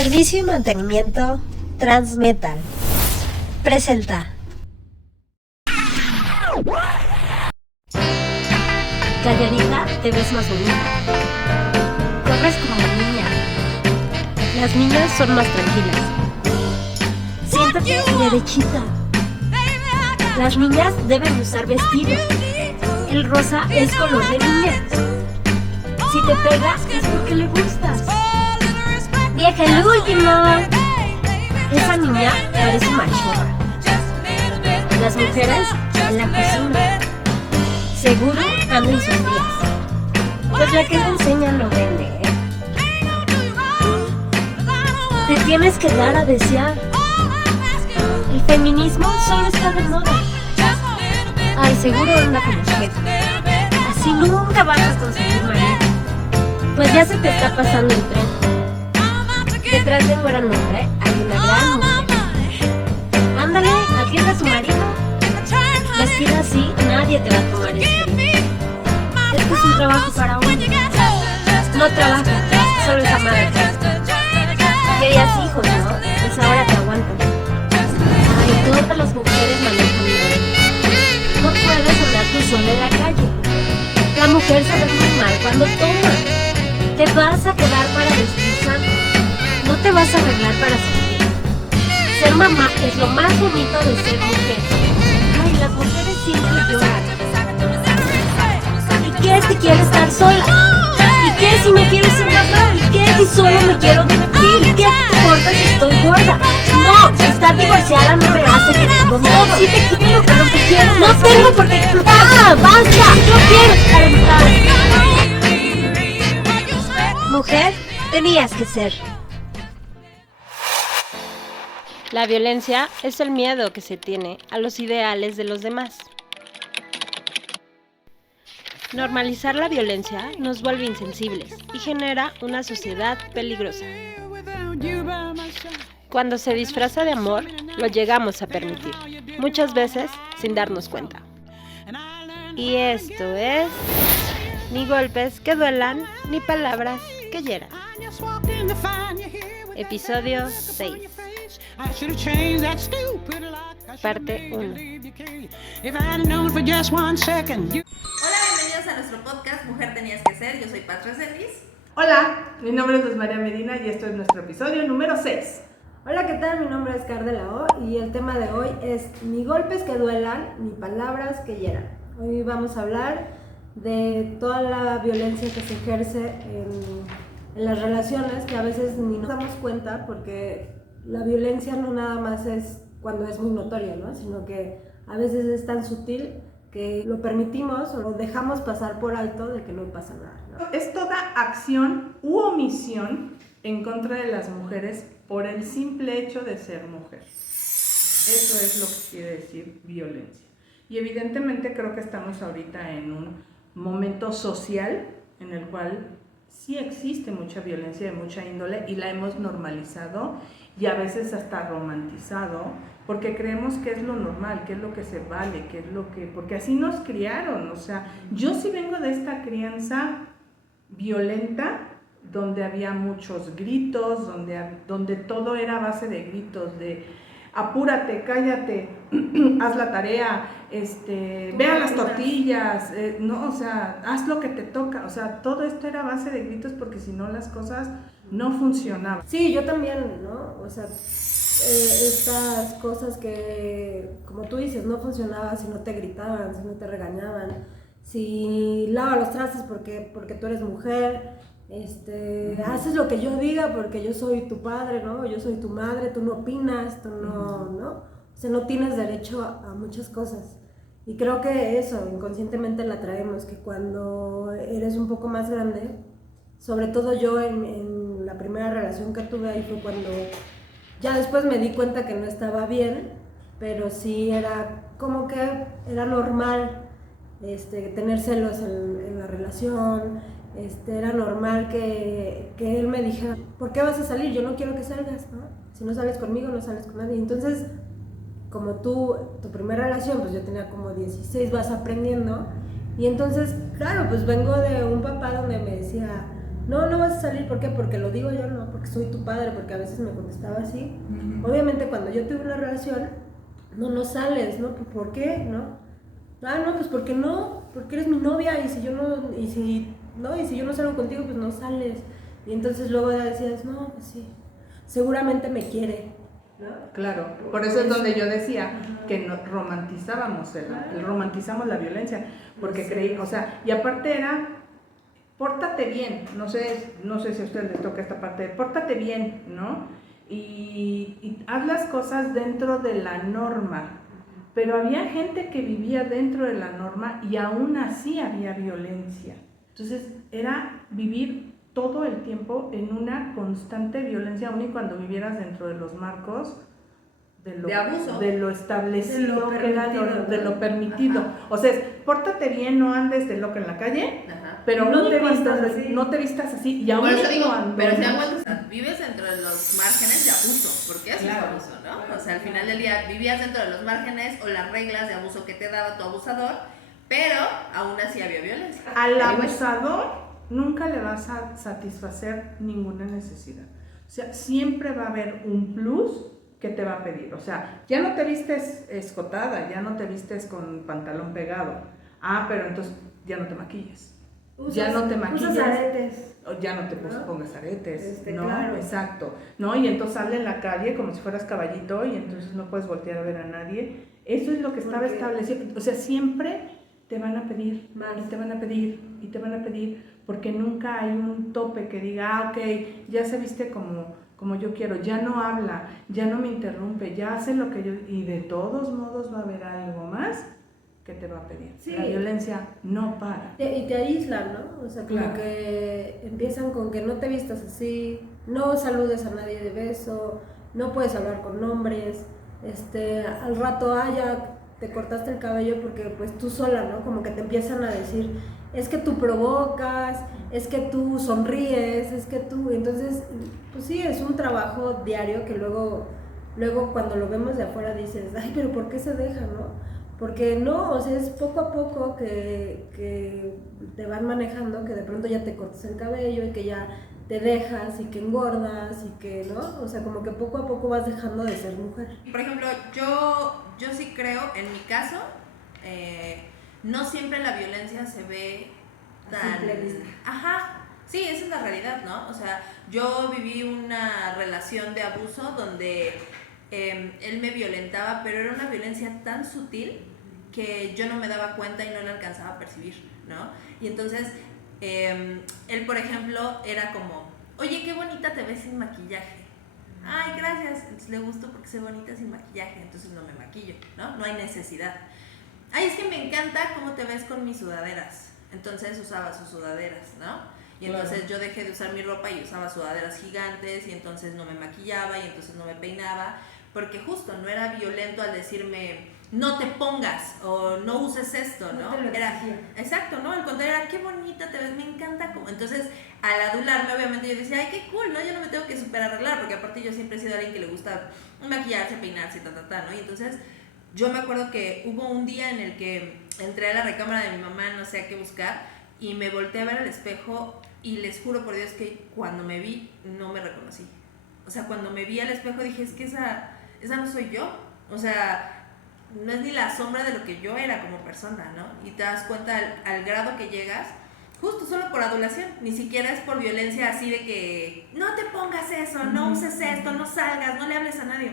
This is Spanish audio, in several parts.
Servicio y mantenimiento Transmetal presenta. Calladita te ves más bonita. Corres como niña. Las niñas son más tranquilas. Siéntate derechita. Las niñas deben usar vestido. El rosa es color de niña. Si te pegas es porque le gustas. ¡Vieja el último! Esa niña parece machorra. Las mujeres en la cocina. Seguro anda en sus días. Pues la que le enseña no vende, ¿eh? Te tienes que dar a desear. El feminismo solo está de moda. Ay, seguro anda con mujer. Así nunca vas a conseguir marido. Pues ya se te está pasando el tren. Detrás de un gran hombre hay una gran mujer. Ándale, atiende a tu marido. Vestida así, nadie te va a tomar en serio. Este es un trabajo para uno. No trabaja, solo es amada de casa. Querías hijos, ¿no? Pues ahora te aguantan. Ay, todas las mujeres manejan mal. No puedes andar tú sola en la calle. La mujer se ve muy mal cuando toma. Te vas a quedar para descansar. No te vas a arreglar para servir. Ser mamá es lo más bonito de ser mujer. Ay, las mujeres siempre lloran. ¿Y qué si quiero estar sola? ¿Y qué si no quiero ser mamá? ¿Y qué si solo me quiero divertir? ¿Y qué te importa si estoy gorda? No, estar divorciada no me hace que tengo miedo. Sí te quiero, pero te quiero. No tengo por qué. ¡Ah, basta! No quiero estar en paz. Mujer, tenías que ser. La violencia es el miedo que se tiene a los ideales de los demás. Normalizar la violencia nos vuelve insensibles y genera una sociedad peligrosa. Cuando se disfraza de amor, lo llegamos a permitir, muchas veces sin darnos cuenta. Y esto es ni golpes que duelan, ni palabras que hieran. Episodio 6. Parte 1. Hola, bienvenidos a nuestro podcast Mujer Tenías que Ser. Yo soy Patra Celis. Hola, mi nombre es Luz María Medina y esto es nuestro episodio número 6. Hola, ¿qué tal? Mi nombre es Car de la O y el tema de hoy es ni golpes que duelan, ni palabras que hieran. Hoy vamos a hablar de toda la violencia que se ejerce en las relaciones, que a veces ni nos damos cuenta, porque la violencia no nada más es cuando es muy notoria, ¿no? Sino que a veces es tan sutil que lo permitimos o lo dejamos pasar por alto de que no pasa nada, ¿no? Es toda acción u omisión en contra de las mujeres por el simple hecho de ser mujer. Eso es lo que quiere decir violencia. Y evidentemente creo que estamos ahorita en un momento social en el cual sí existe mucha violencia de mucha índole y la hemos normalizado y a veces hasta romantizado porque creemos que es lo normal, que es lo que se vale, que es lo que... porque así nos criaron, o sea, yo sí vengo de esta crianza violenta donde había muchos gritos, donde todo era a base de gritos, de apúrate, cállate, haz la tarea, vea las tortillas, no, o sea, haz lo que te toca, o sea, todo esto era a base de gritos porque si no las cosas no funcionaban. Sí, yo también, ¿no? O sea, estas cosas que, como tú dices, no funcionaban si no te gritaban, si no te regañaban, si lava los trastes porque tú eres mujer, haces lo que yo diga porque yo soy tu padre, ¿no? Yo soy tu madre, tú no opinas, tú no, ¿no? O sea, no tienes derecho a muchas cosas. Y creo que eso, inconscientemente la traemos, que cuando eres un poco más grande, sobre todo yo en la primera relación que tuve ahí fue cuando ya después me di cuenta que no estaba bien, pero sí era como que era normal tener celos en la relación. Era normal que él me dijera, ¿por qué vas a salir? Yo no quiero que salgas, ¿no? Si no sales conmigo, no sales con nadie. Entonces, como tu primera relación, pues yo tenía como 16, vas aprendiendo. Y entonces, claro, pues vengo de un papá donde me decía, no vas a salir, ¿por qué? Porque lo digo yo, no, porque soy tu padre, porque a veces me contestaba así. Obviamente cuando yo tuve una relación, no sales, ¿no? ¿Por qué? ¿No? No, pues porque no, porque eres mi novia y si yo no salgo contigo, pues no sales. Y entonces luego ya decías, no, pues sí, seguramente me quiere, ¿no? Claro, por eso es donde yo decía que romantizamos la violencia, porque creí, o sea, y aparte era, pórtate bien, no sé si a ustedes les toca esta parte de pórtate bien, ¿no? Y haz las cosas dentro de la norma, pero había gente que vivía dentro de la norma y aún así había violencia. Entonces era vivir todo el tiempo en una constante violencia, aun y cuando vivieras dentro de los marcos de abuso, de lo establecido, de lo permitido. O sea, pórtate bien, no andes de loca en la calle, pero no te vistas así. Y aún eso digo, pero si vives dentro de los márgenes de abuso, porque eso es abuso, ¿no? O sea, al final del día vivías dentro de los márgenes o las reglas de abuso que te daba tu abusador, pero aún así había violencia. Al abusador nunca le vas a satisfacer ninguna necesidad. O sea, siempre va a haber un plus que te va a pedir. O sea, ya no te vistes escotada, ya no te vistes con pantalón pegado. Pero entonces ya no te maquilles. Ya no te maquilles. Usas aretes. Ya no te pongas aretes. ¿No? Claro. Exacto. ¿No? Y entonces sale en la calle como si fueras caballito y entonces no puedes voltear a ver a nadie. Eso es lo que estaba establecido. O sea, siempre te van a pedir, y te van a pedir, y te van a pedir, porque nunca hay un tope que diga, ok, ya se viste como yo quiero, ya no habla, ya no me interrumpe, ya hace lo que yo... Y de todos modos va a haber algo más que te va a pedir. Sí. La violencia no para. Y te aíslan, ¿no? O sea, como que empiezan con que no te vistas así, no saludes a nadie de beso, no puedes hablar con nombres, al rato, ya te cortaste el cabello porque pues tú sola, ¿no? Como que te empiezan a decir, es que tú provocas, es que tú sonríes, es que tú... Entonces, pues sí, es un trabajo diario que luego cuando lo vemos de afuera dices, ay, pero ¿por qué se deja, no? Porque no, o sea, es poco a poco que te van manejando, que de pronto ya te cortas el cabello y que ya te dejas y que engordas y que, ¿no? O sea, como que poco a poco vas dejando de ser mujer. Por ejemplo, yo sí creo, en mi caso, no siempre la violencia se ve tan... Sí, esa es la realidad, ¿no? O sea, yo viví una relación de abuso donde él me violentaba, pero era una violencia tan sutil que yo no me daba cuenta y no la alcanzaba a percibir, ¿no? Y entonces, él, por ejemplo, era como, oye, qué bonita te ves sin maquillaje. Ay, gracias. Entonces le gustó porque soy bonita sin maquillaje, entonces no me maquillo, ¿no? No hay necesidad. Ay, es que me encanta cómo te ves con mis sudaderas. Entonces usaba sus sudaderas, ¿no? Y entonces yo dejé de usar mi ropa y usaba sudaderas gigantes y entonces no me maquillaba y entonces no me peinaba, porque justo no era violento al decirme no te pongas o no uses esto, ¿no? Era, exacto, ¿no? Al contrario, era qué bonita te ves, me encanta como. Entonces, al adularme, obviamente yo decía, ay, qué cool, ¿no? Yo no me tengo que super arreglar, porque aparte yo siempre he sido alguien que le gusta maquillarse, peinarse, ¿no? Y entonces, yo me acuerdo que hubo un día en el que entré a la recámara de mi mamá, no sé a qué buscar, y me volteé a ver al espejo y les juro por Dios que cuando me vi, no me reconocí. O sea, cuando me vi al espejo dije, es que esa no soy yo. O sea, no es ni la sombra de lo que yo era como persona, ¿no? Y te das cuenta al grado que llegas, justo solo por adulación, ni siquiera es por violencia así de que no te pongas eso, no uses esto, no salgas, no le hables a nadie.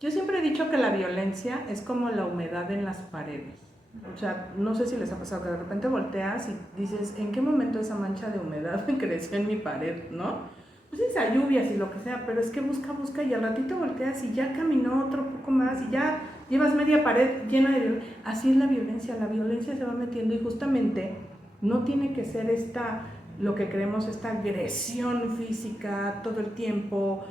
Yo siempre he dicho que la violencia es como la humedad en las paredes. O sea, no sé si les ha pasado que de repente volteas y dices, ¿en qué momento esa mancha de humedad creció en mi pared, no? Pues esa lluvia, si lo que sea, pero es que busca y al ratito volteas y ya caminó otro poco más y ya llevas media pared llena de violencia. Así es la violencia se va metiendo y justamente no tiene que ser lo que creemos, esta agresión física todo el tiempo,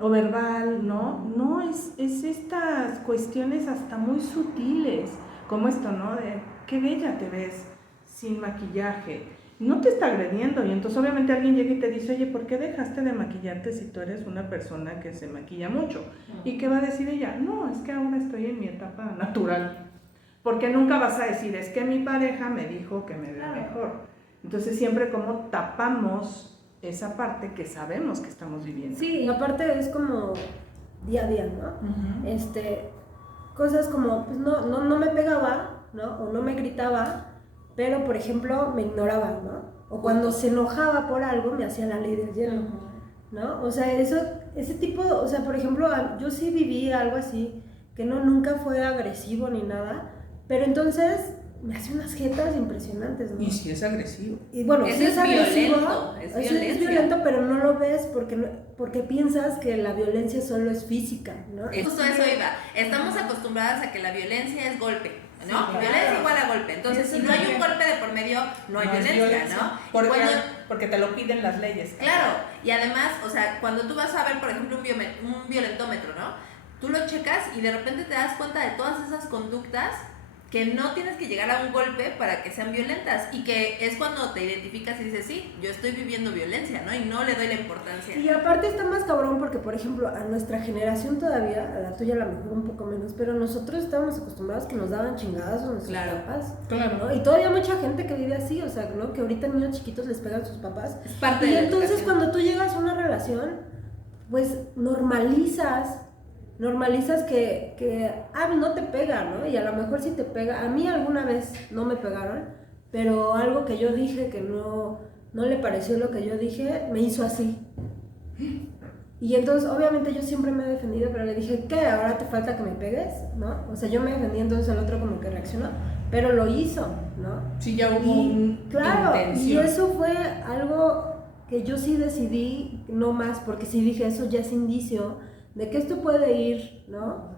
o verbal, ¿no? No, es estas cuestiones hasta muy sutiles, como esto, ¿no? De qué bella te ves sin maquillaje. No te está agrediendo y entonces obviamente alguien llega y te dice, oye, ¿por qué dejaste de maquillarte si tú eres una persona que se maquilla mucho? ¿Y qué va a decir ella? No, es que ahora estoy en mi etapa natural. Porque nunca vas a decir, es que mi pareja me dijo que me veo mejor. Entonces siempre como tapamos esa parte que sabemos que estamos viviendo. Sí, y aparte es como día a día, ¿no? Uh-huh. Cosas como, pues no me pegaba, ¿no? O no me gritaba, pero por ejemplo me ignoraba, ¿no? O cuando se enojaba por algo me hacía la ley del hielo, ¿no? O sea, ese tipo, o sea, por ejemplo, yo sí viví algo así, que nunca fue agresivo ni nada, pero entonces me hace unas jetas impresionantes, ¿no? Y si es agresivo. Y bueno, Eso sí es agresivo, violento, es violento, pero no lo ves porque piensas que la violencia solo es física, ¿no? Justo eso iba. Estamos acostumbradas a que la violencia es golpe, ¿no? Sí, claro. Violencia igual a golpe. Entonces, si no hay un golpe de por medio, no hay violencia, ¿no? Porque te lo piden las leyes. Claro, y además, o sea, cuando tú vas a ver, por ejemplo, un violentómetro, ¿no? Tú lo checas y de repente te das cuenta de todas esas conductas que no tienes que llegar a un golpe para que sean violentas, y que es cuando te identificas y dices, sí, yo estoy viviendo violencia, ¿no? Y no le doy la importancia. Y aparte está más cabrón porque, por ejemplo, a nuestra generación todavía, a la tuya a lo mejor un poco menos, pero nosotros estábamos acostumbrados que nos daban chingadas a nuestros papás. Claro. ¿no? Y todavía hay mucha gente que vive así, o sea, ¿no? Que ahorita niños chiquitos les pegan a sus papás. Es parte y de la entonces educación. cuando tú llegas a una relación, pues normalizas que no te pega, ¿no? Y a lo mejor sí te pega. A mí alguna vez no me pegaron, pero algo que yo dije que no le pareció lo que yo dije, me hizo así. Y entonces, obviamente yo siempre me he defendido, pero le dije, ¿qué? ¿Ahora te falta que me pegues? ¿No? O sea, yo me defendí, entonces el otro como que reaccionó, pero lo hizo, ¿no? Sí, ya hubo claro, intención. y eso fue algo que yo sí decidí no más, porque sí dije, eso ya es indicio de que esto puede ir, ¿no?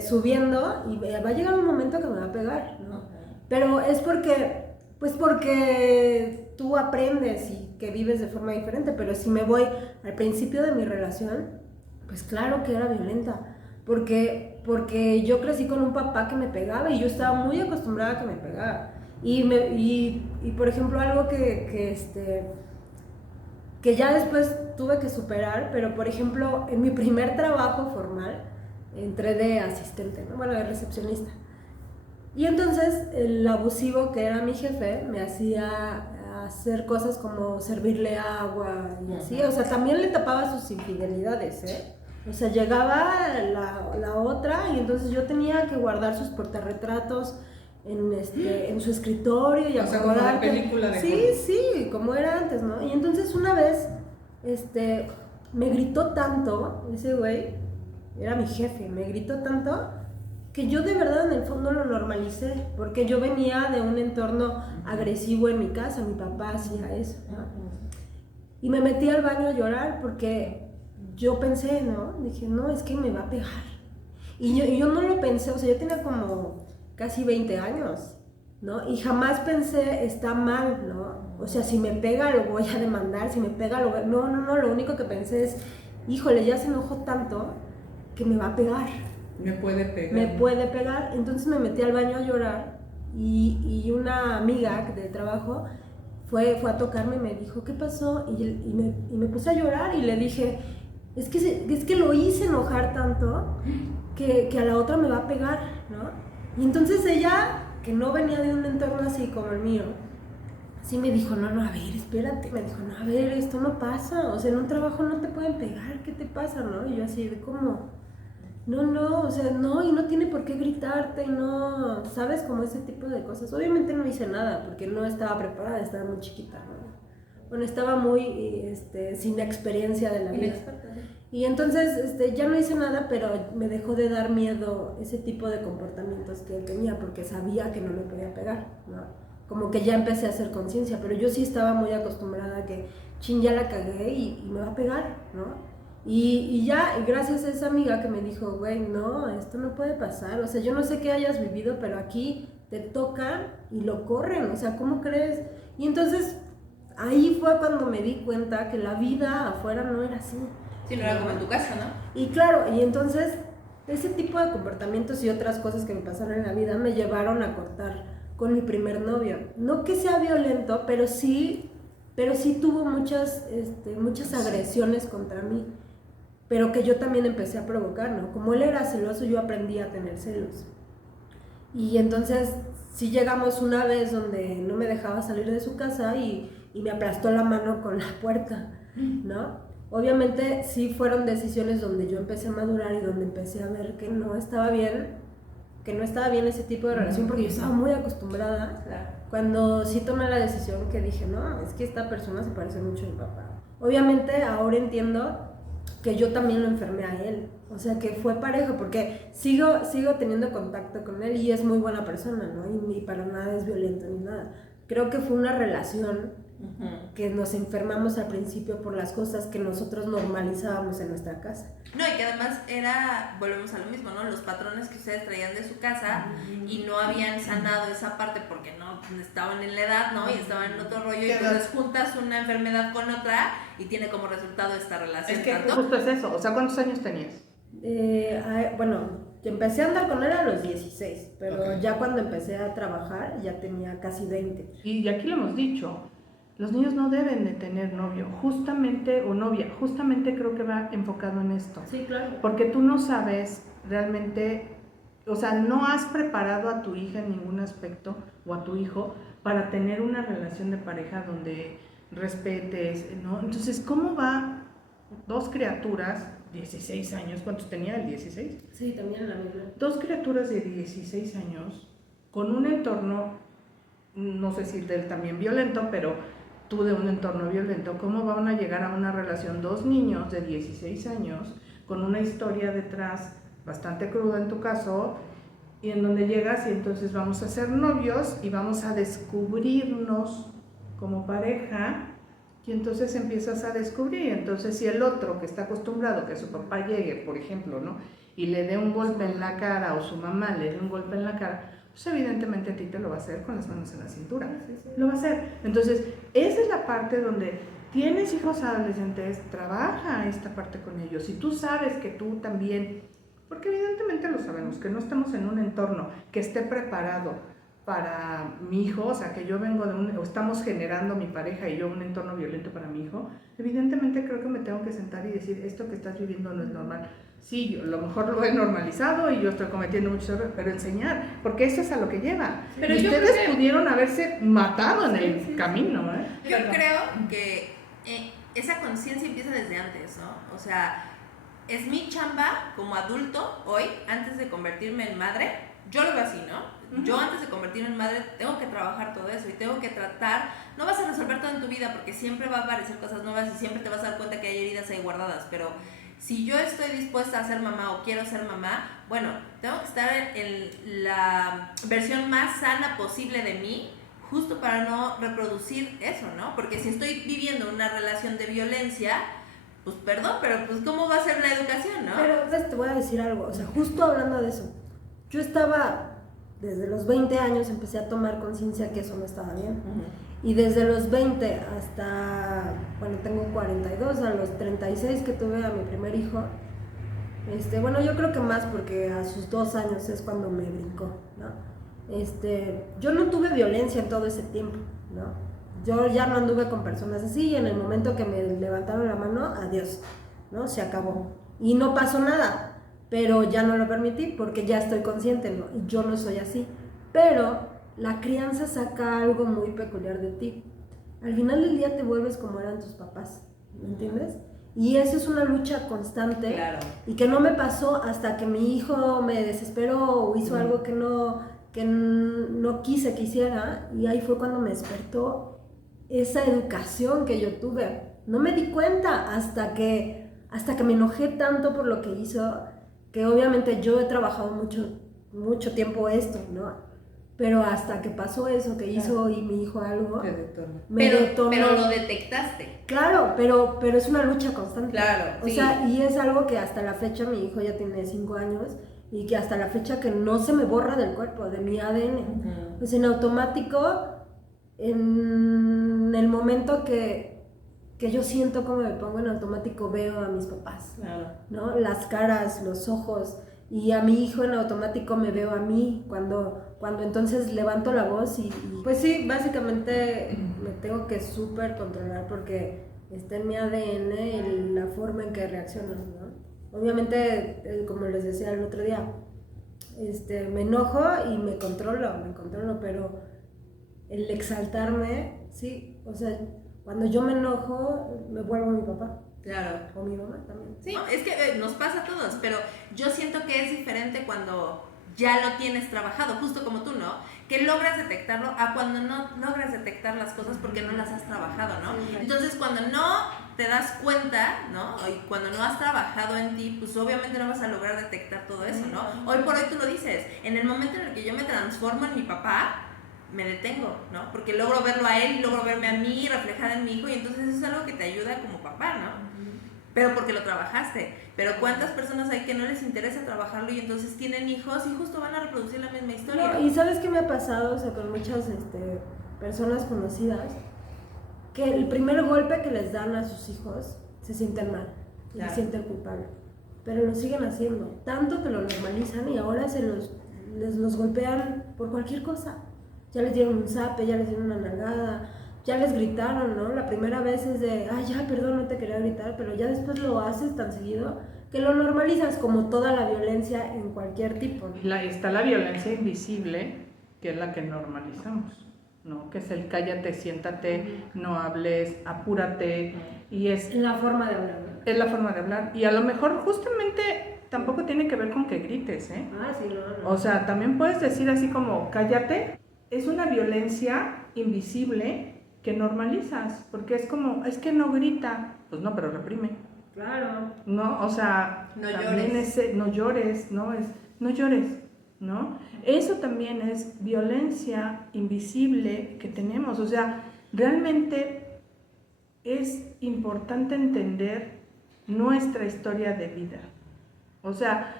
Subiendo y va a llegar un momento que me va a pegar, ¿no? Pero es porque tú aprendes y que vives de forma diferente, pero si me voy al principio de mi relación, pues claro que era violenta, porque yo crecí con un papá que me pegaba y yo estaba muy acostumbrada a que me pegara. Y por ejemplo, algo que ya después tuve que superar, pero por ejemplo, en mi primer trabajo formal, entré de asistente, ¿no? Bueno, de recepcionista. Y entonces el abusivo que era mi jefe me hacía hacer cosas como servirle agua y así, o sea, también le tapaba sus infidelidades, ¿eh? O sea, llegaba la otra y entonces yo tenía que guardar sus portarretratos en su escritorio y acomodar. O sea, como la película de Hollywood. Sí, como era antes, ¿no? Y entonces una vez, me gritó tanto, ese güey, era mi jefe, me gritó tanto que yo de verdad en el fondo lo normalicé, porque yo venía de un entorno agresivo en mi casa, mi papá hacía eso, ¿no? Y me metí al baño a llorar porque yo pensé, ¿no? Dije, no, es que me va a pegar. Y yo no lo pensé, o sea, yo tenía como casi 20 años, ¿no? Y jamás pensé, está mal, ¿no? O sea, si me pega lo voy a demandar, si me pega lo voy a... No, lo único que pensé es, híjole, ya se enojó tanto que me va a pegar. Me puede pegar. Entonces me metí al baño a llorar y una amiga de trabajo fue a tocarme y me dijo, ¿qué pasó? Y me puse a llorar y le dije, es que lo hice enojar tanto que a la otra me va a pegar, ¿no? Y entonces ella, que no venía de un entorno así como el mío, sí me dijo, no, a ver, espérate. Me dijo, no, a ver, esto no pasa, o sea, en un trabajo no te pueden pegar, ¿qué te pasa, no? Y yo así de como... No, o sea, no, y no tiene por qué gritarte, y no, ¿sabes? Como ese tipo de cosas. Obviamente no hice nada, porque no estaba preparada, estaba muy chiquita, ¿no? Bueno, estaba muy, sin experiencia de la vida. Y entonces, ya no hice nada, pero me dejó de dar miedo ese tipo de comportamientos que él tenía, porque sabía que no me podía pegar, ¿no? Como que ya empecé a hacer conciencia, pero yo sí estaba muy acostumbrada a que, ya la cagué y me va a pegar, ¿no? Y gracias a esa amiga que me dijo, güey, no, esto no puede pasar, o sea, yo no sé qué hayas vivido, pero aquí te tocan y lo corren, o sea, ¿cómo crees? Y entonces, ahí fue cuando me di cuenta que la vida afuera no era así. Sí, no era como en tu casa, ¿no? Y claro, y entonces, ese tipo de comportamientos y otras cosas que me pasaron en la vida me llevaron a cortar con mi primer novio. No que sea violento, pero sí tuvo muchas agresiones contra mí, pero que yo también empecé a provocar, ¿no? Como él era celoso, yo aprendí a tener celos. Y entonces sí llegamos una vez donde no me dejaba salir de su casa y me aplastó la mano con la puerta, ¿no? Obviamente sí fueron decisiones donde yo empecé a madurar y donde empecé a ver que no estaba bien ese tipo de relación, porque yo estaba muy acostumbrada. Claro. Cuando sí tomé la decisión que dije, no, es que esta persona se parece mucho a mi papá. Obviamente ahora entiendo que yo también lo enfermé a él, o sea que fue pareja, porque sigo teniendo contacto con él y es muy buena persona, ¿no? Y ni para nada es violento ni nada. Creo que fue una relación que nos enfermamos al principio por las cosas que nosotros normalizábamos en nuestra casa. No, y que además volvemos a lo mismo, ¿no? Los patrones que ustedes traían de su casa y no habían sanado esa parte porque no estaban en la edad, ¿no? Y estaban en otro rollo y entonces juntas una enfermedad con otra y tiene como resultado esta relación. Es que ¿tanto? justo es eso, o sea, ¿cuántos años tenías? Bueno, empecé a andar con él a los 16, pero Ok. ya cuando empecé a trabajar ya tenía casi 20. Y aquí lo hemos dicho, los niños no deben de tener novio, justamente, o novia, justamente creo que va enfocado en esto. Sí, claro. Porque tú no sabes realmente, o sea, no has preparado a tu hija en ningún aspecto, o a tu hijo, para tener una relación de pareja donde respetes, ¿no? Entonces, ¿cómo va dos criaturas, 16 años, ¿cuántos tenía el 16? Sí, también la misma. Dos criaturas de 16 años, con un entorno, no sé si del también violento, pero tú de un entorno violento, ¿cómo van a llegar a una relación dos niños de 16 años con una historia detrás bastante cruda en tu caso, y en donde llegas y entonces vamos a ser novios y vamos a descubrirnos como pareja, y entonces empiezas a descubrir? Entonces si el otro que está acostumbrado que su papá llegue, por ejemplo, ¿no?, y le dé un golpe en la cara, o su mamá le dé un golpe en la cara, pues evidentemente a ti te lo va a hacer con las manos en la cintura. Lo va a hacer. Entonces, esa es la parte donde tienes hijos adolescentes, trabaja esta parte con ellos. Y tú sabes que tú también, porque evidentemente lo sabemos, que no estamos en un entorno que esté preparado para mi hijo, o sea, que yo vengo de o estamos generando mi pareja y yo un entorno violento para mi hijo, evidentemente creo que me tengo que sentar y decir, esto que estás viviendo no es normal. Sí, yo a lo mejor lo he normalizado y yo estoy cometiendo muchos errores, pero enseñar, porque eso es a lo que lleva. Pero y yo ustedes creo que pudieron haberse matado en el camino, ¿eh? Yo creo que esa conciencia empieza desde antes, ¿no? O sea, es mi chamba como adulto hoy, antes de convertirme en madre, yo lo veo así, ¿no? Yo antes de convertirme en madre tengo que trabajar todo eso y tengo que tratar, no vas a resolver todo en tu vida porque siempre va a aparecer cosas nuevas y siempre te vas a dar cuenta que hay heridas ahí guardadas, pero si yo estoy dispuesta a ser mamá o quiero ser mamá, bueno, tengo que estar en la versión más sana posible de mí, justo para no reproducir eso, ¿no? Porque si estoy viviendo una relación de violencia, pues perdón, pero pues ¿cómo va a ser la educación, no? Pero te voy a decir algo, o sea, justo hablando de eso, yo estaba, desde los 20 años empecé a tomar conciencia que eso no estaba bien. Y desde los 20 hasta, bueno, tengo 42, a los 36 que tuve a mi primer hijo, bueno, yo creo que más porque a sus 2 años es cuando me brincó, ¿no? Yo no tuve violencia en todo ese tiempo, ¿no? Yo ya no anduve con personas así y en el momento que me levantaron la mano, adiós, ¿no? Se acabó. Y no pasó nada, pero ya no lo permití porque ya estoy consciente, ¿no? Y yo no soy así. Pero la crianza saca algo muy peculiar de ti. Al final del día te vuelves como eran tus papás, ¿me entiendes? Y eso es una lucha constante. Claro. Y que no me pasó hasta que mi hijo me desesperó o hizo algo que no quise que hiciera, y ahí fue cuando me despertó esa educación que yo tuve. No me di cuenta hasta que me enojé tanto por lo que hizo, que obviamente yo he trabajado mucho tiempo esto, ¿no? Pero hasta que pasó eso que hizo y mi hijo algo, me detonó. Pero lo detectaste. Claro, pero es una lucha constante. Claro, O sí. sea, y es algo que hasta la fecha, mi hijo ya tiene 5 años, y que hasta la fecha que no se me borra del cuerpo, de mi ADN. Pues en automático, en el momento que yo siento como me pongo en automático, veo a mis papás, ¿no? Las caras, los ojos, y a mi hijo en automático me veo a mí cuando entonces levanto la voz y pues sí, básicamente me tengo que súper controlar porque está en mi ADN y la forma en que reacciono, ¿no? Obviamente, como les decía el otro día, me enojo y me controlo, pero el exaltarme, sí, o sea, cuando yo me enojo, me vuelvo mi papá. Claro. O mi mamá también. Sí, es que nos pasa a todos, pero yo siento que es diferente cuando ya lo tienes trabajado, justo como tú, ¿no? Que logras detectarlo a cuando no logras detectar las cosas porque no las has trabajado, ¿no? Sí, Entonces, cuando no te das cuenta, ¿no? Y cuando no has trabajado en ti, pues obviamente no vas a lograr detectar todo eso, ¿no? Hoy por hoy tú lo dices, en el momento en el que yo me transformo en mi papá, me detengo, ¿no? Porque logro verlo a él, logro verme a mí reflejada en mi hijo y entonces eso es algo que te ayuda como papá, ¿no? Pero porque lo trabajaste. Pero ¿cuántas personas hay que no les interesa trabajarlo y entonces tienen hijos y justo van a reproducir la misma historia? No, y ¿sabes qué me ha pasado? O sea, con muchas personas conocidas, que el primer golpe que les dan a sus hijos se sienten mal, Claro. se sienten culpables, pero lo siguen haciendo, tanto que lo normalizan y ahora les los golpean por cualquier cosa. Ya les dieron un zape, ya les dieron una nalgada, ya les gritaron, ¿no? La primera vez es de, ay, ya, perdón, no te quería gritar, pero ya después lo haces tan seguido que lo normalizas, como toda la violencia en cualquier tipo, ¿no? Está la violencia invisible, que es la que normalizamos, ¿no? Que es el cállate, siéntate, no hables, apúrate, y es La forma de hablar, ¿no? la forma de hablar. Y a lo mejor justamente tampoco tiene que ver con que grites, ¿eh? Ah, sí, no. O sea, también puedes decir así como cállate. Es una violencia invisible que normalizas, porque es como, es que no grita, pues no, pero reprime. Claro. No, o sea, No también llores. no llores, ¿no? No llores, ¿no? Eso también es violencia invisible que tenemos, o sea, realmente es importante entender nuestra historia de vida. O sea,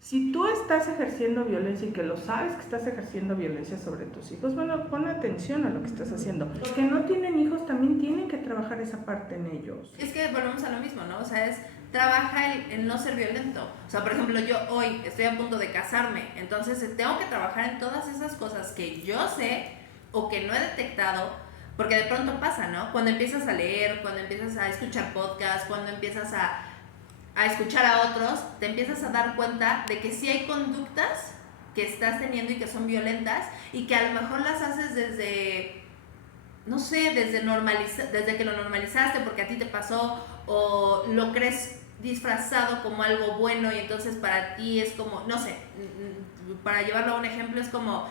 si tú estás ejerciendo violencia y que lo sabes que estás ejerciendo violencia sobre tus hijos, bueno, pon atención a lo que estás haciendo. Los que no tienen hijos también tienen que trabajar esa parte en ellos. Es que volvemos a lo mismo, ¿no? O sea, trabaja el no ser violento. O sea, por ejemplo, yo hoy estoy a punto de casarme, entonces tengo que trabajar en todas esas cosas que yo sé o que no he detectado, porque de pronto pasa, ¿no? Cuando empiezas a leer, cuando empiezas a escuchar podcasts, cuando empiezas a escuchar a otros, te empiezas a dar cuenta de que sí hay conductas que estás teniendo y que son violentas y que a lo mejor las haces desde, no sé, desde que lo normalizaste porque a ti te pasó o lo crees disfrazado como algo bueno y entonces para ti es como, no sé, para llevarlo a un ejemplo es como,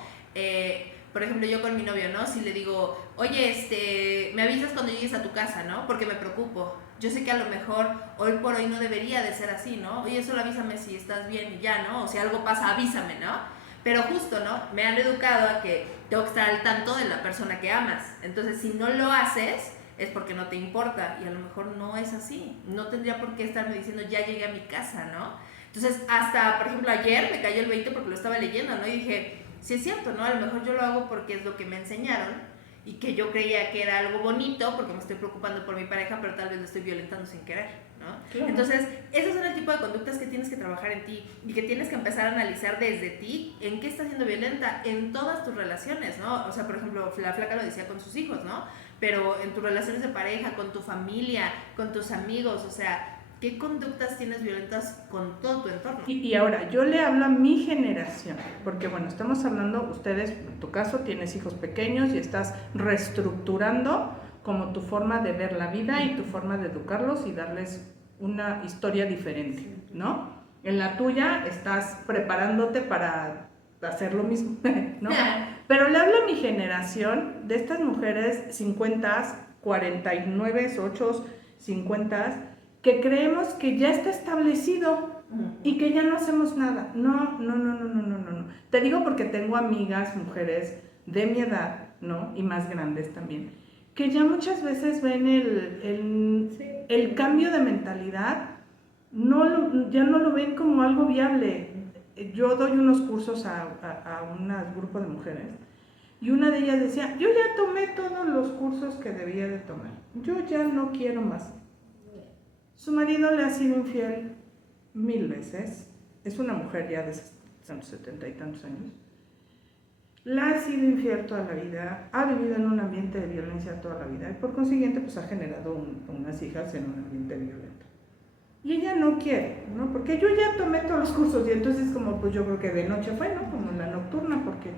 por ejemplo yo con mi novio, ¿no? Si le digo, oye, me avisas cuando llegues a tu casa, ¿no? Porque me preocupo. Yo sé que a lo mejor hoy por hoy no debería de ser así, ¿no? Oye, solo avísame si estás bien y ya, ¿no? O si algo pasa, avísame, ¿no? Pero justo, ¿no? Me han educado a que tengo que estar al tanto de la persona que amas. Entonces, si no lo haces, es porque no te importa. Y a lo mejor no es así. No tendría por qué estarme diciendo, ya llegué a mi casa, ¿no? Entonces, hasta, por ejemplo, ayer me cayó el 20 porque lo estaba leyendo, ¿no? Y dije, sí es cierto, ¿no? A lo mejor yo lo hago porque es lo que me enseñaron. Y que yo creía que era algo bonito porque me estoy preocupando por mi pareja, pero tal vez lo estoy violentando sin querer, ¿no? Claro. Entonces, esos son el tipo de conductas que tienes que trabajar en ti y que tienes que empezar a analizar desde ti en qué estás siendo violenta en todas tus relaciones, ¿no? O sea, por ejemplo, la flaca lo decía con sus hijos, ¿no? Pero en tus relaciones de pareja, con tu familia, con tus amigos, o sea, ¿qué conductas tienes violentas con todo tu entorno? Y ahora, yo le hablo a mi generación, porque bueno, estamos hablando, ustedes, en tu caso, tienes hijos pequeños y estás reestructurando como tu forma de ver la vida y tu forma de educarlos y darles una historia diferente, ¿no? En la tuya estás preparándote para hacer lo mismo, ¿no? Pero le hablo a mi generación de estas mujeres 50, 49, 8, 50, que creemos que ya está establecido y que ya no hacemos nada. No. Te digo porque tengo amigas, mujeres de mi edad, ¿no? Y más grandes también, que ya muchas veces ven el cambio de mentalidad, ya no lo ven como algo viable. Yo doy unos cursos a un grupo de mujeres y una de ellas decía, yo ya tomé todos los cursos que debía de tomar, yo ya no quiero más. Su marido le ha sido infiel 1000 veces, es una mujer ya de 70 y tantos años, le ha sido infiel toda la vida, ha vivido en un ambiente de violencia toda la vida y por consiguiente pues ha generado unas hijas en un ambiente violento. y ella no quiere, ¿no? Porque yo ya tomé todos los cursos y entonces como pues yo creo que de noche fue, ¿no? Como en la nocturna, porque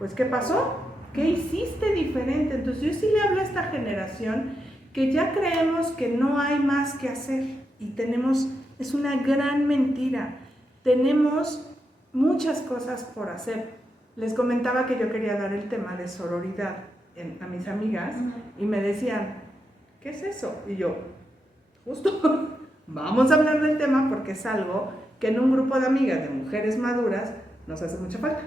pues ¿qué pasó? ¿Qué hiciste diferente? Entonces yo sí le hablo a esta generación que ya creemos que no hay más que hacer y tenemos, es una gran mentira, tenemos muchas cosas por hacer. Les comentaba que yo quería dar el tema de sororidad a mis amigas y me decían, ¿qué es eso? Y yo, justo, vamos a hablar del tema porque es algo que en un grupo de amigas de mujeres maduras nos hace mucha falta,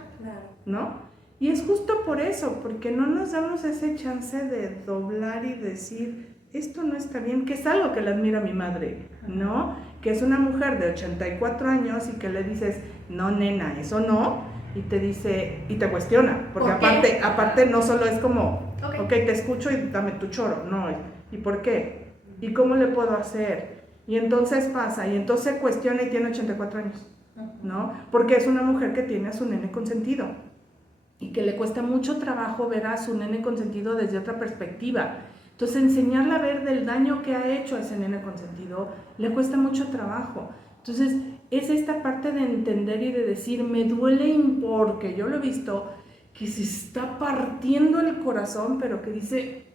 ¿no? Y es justo por eso, porque no nos damos ese chance de doblar y decir, esto no está bien, que es algo que le admiro a mi madre, ¿no? Que es una mujer de 84 años y que le dices, no, nena, eso no, y te dice, y te cuestiona, porque aparte no solo es como, ok, te escucho y dame tu choro, no, ¿y por qué? ¿Y cómo le puedo hacer? Y entonces pasa, y entonces se cuestiona y tiene 84 años, ¿no? Porque es una mujer que tiene a su nene consentido y que le cuesta mucho trabajo ver a su nene consentido desde otra perspectiva. Entonces enseñarla a ver del daño que ha hecho a ese nene consentido le cuesta mucho trabajo. Entonces es esta parte de entender y de decir, me duele porque yo lo he visto, que se está partiendo el corazón, pero que dice,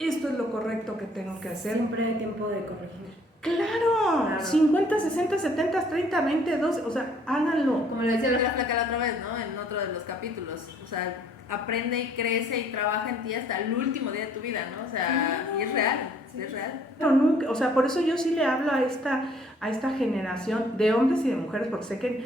esto es lo correcto que tengo que hacer. Siempre hay tiempo de corregir. Claro, 50, 60, 70, 30, 20, 12, o sea, háganlo. Como le decía la flaca la otra vez, ¿no? En otro de los capítulos, o sea, aprende y crece y trabaja en ti hasta el último día de tu vida, ¿no? O sea, y es real, es real. Pero nunca, o sea, por eso yo sí le hablo a esta generación de hombres y de mujeres, porque sé que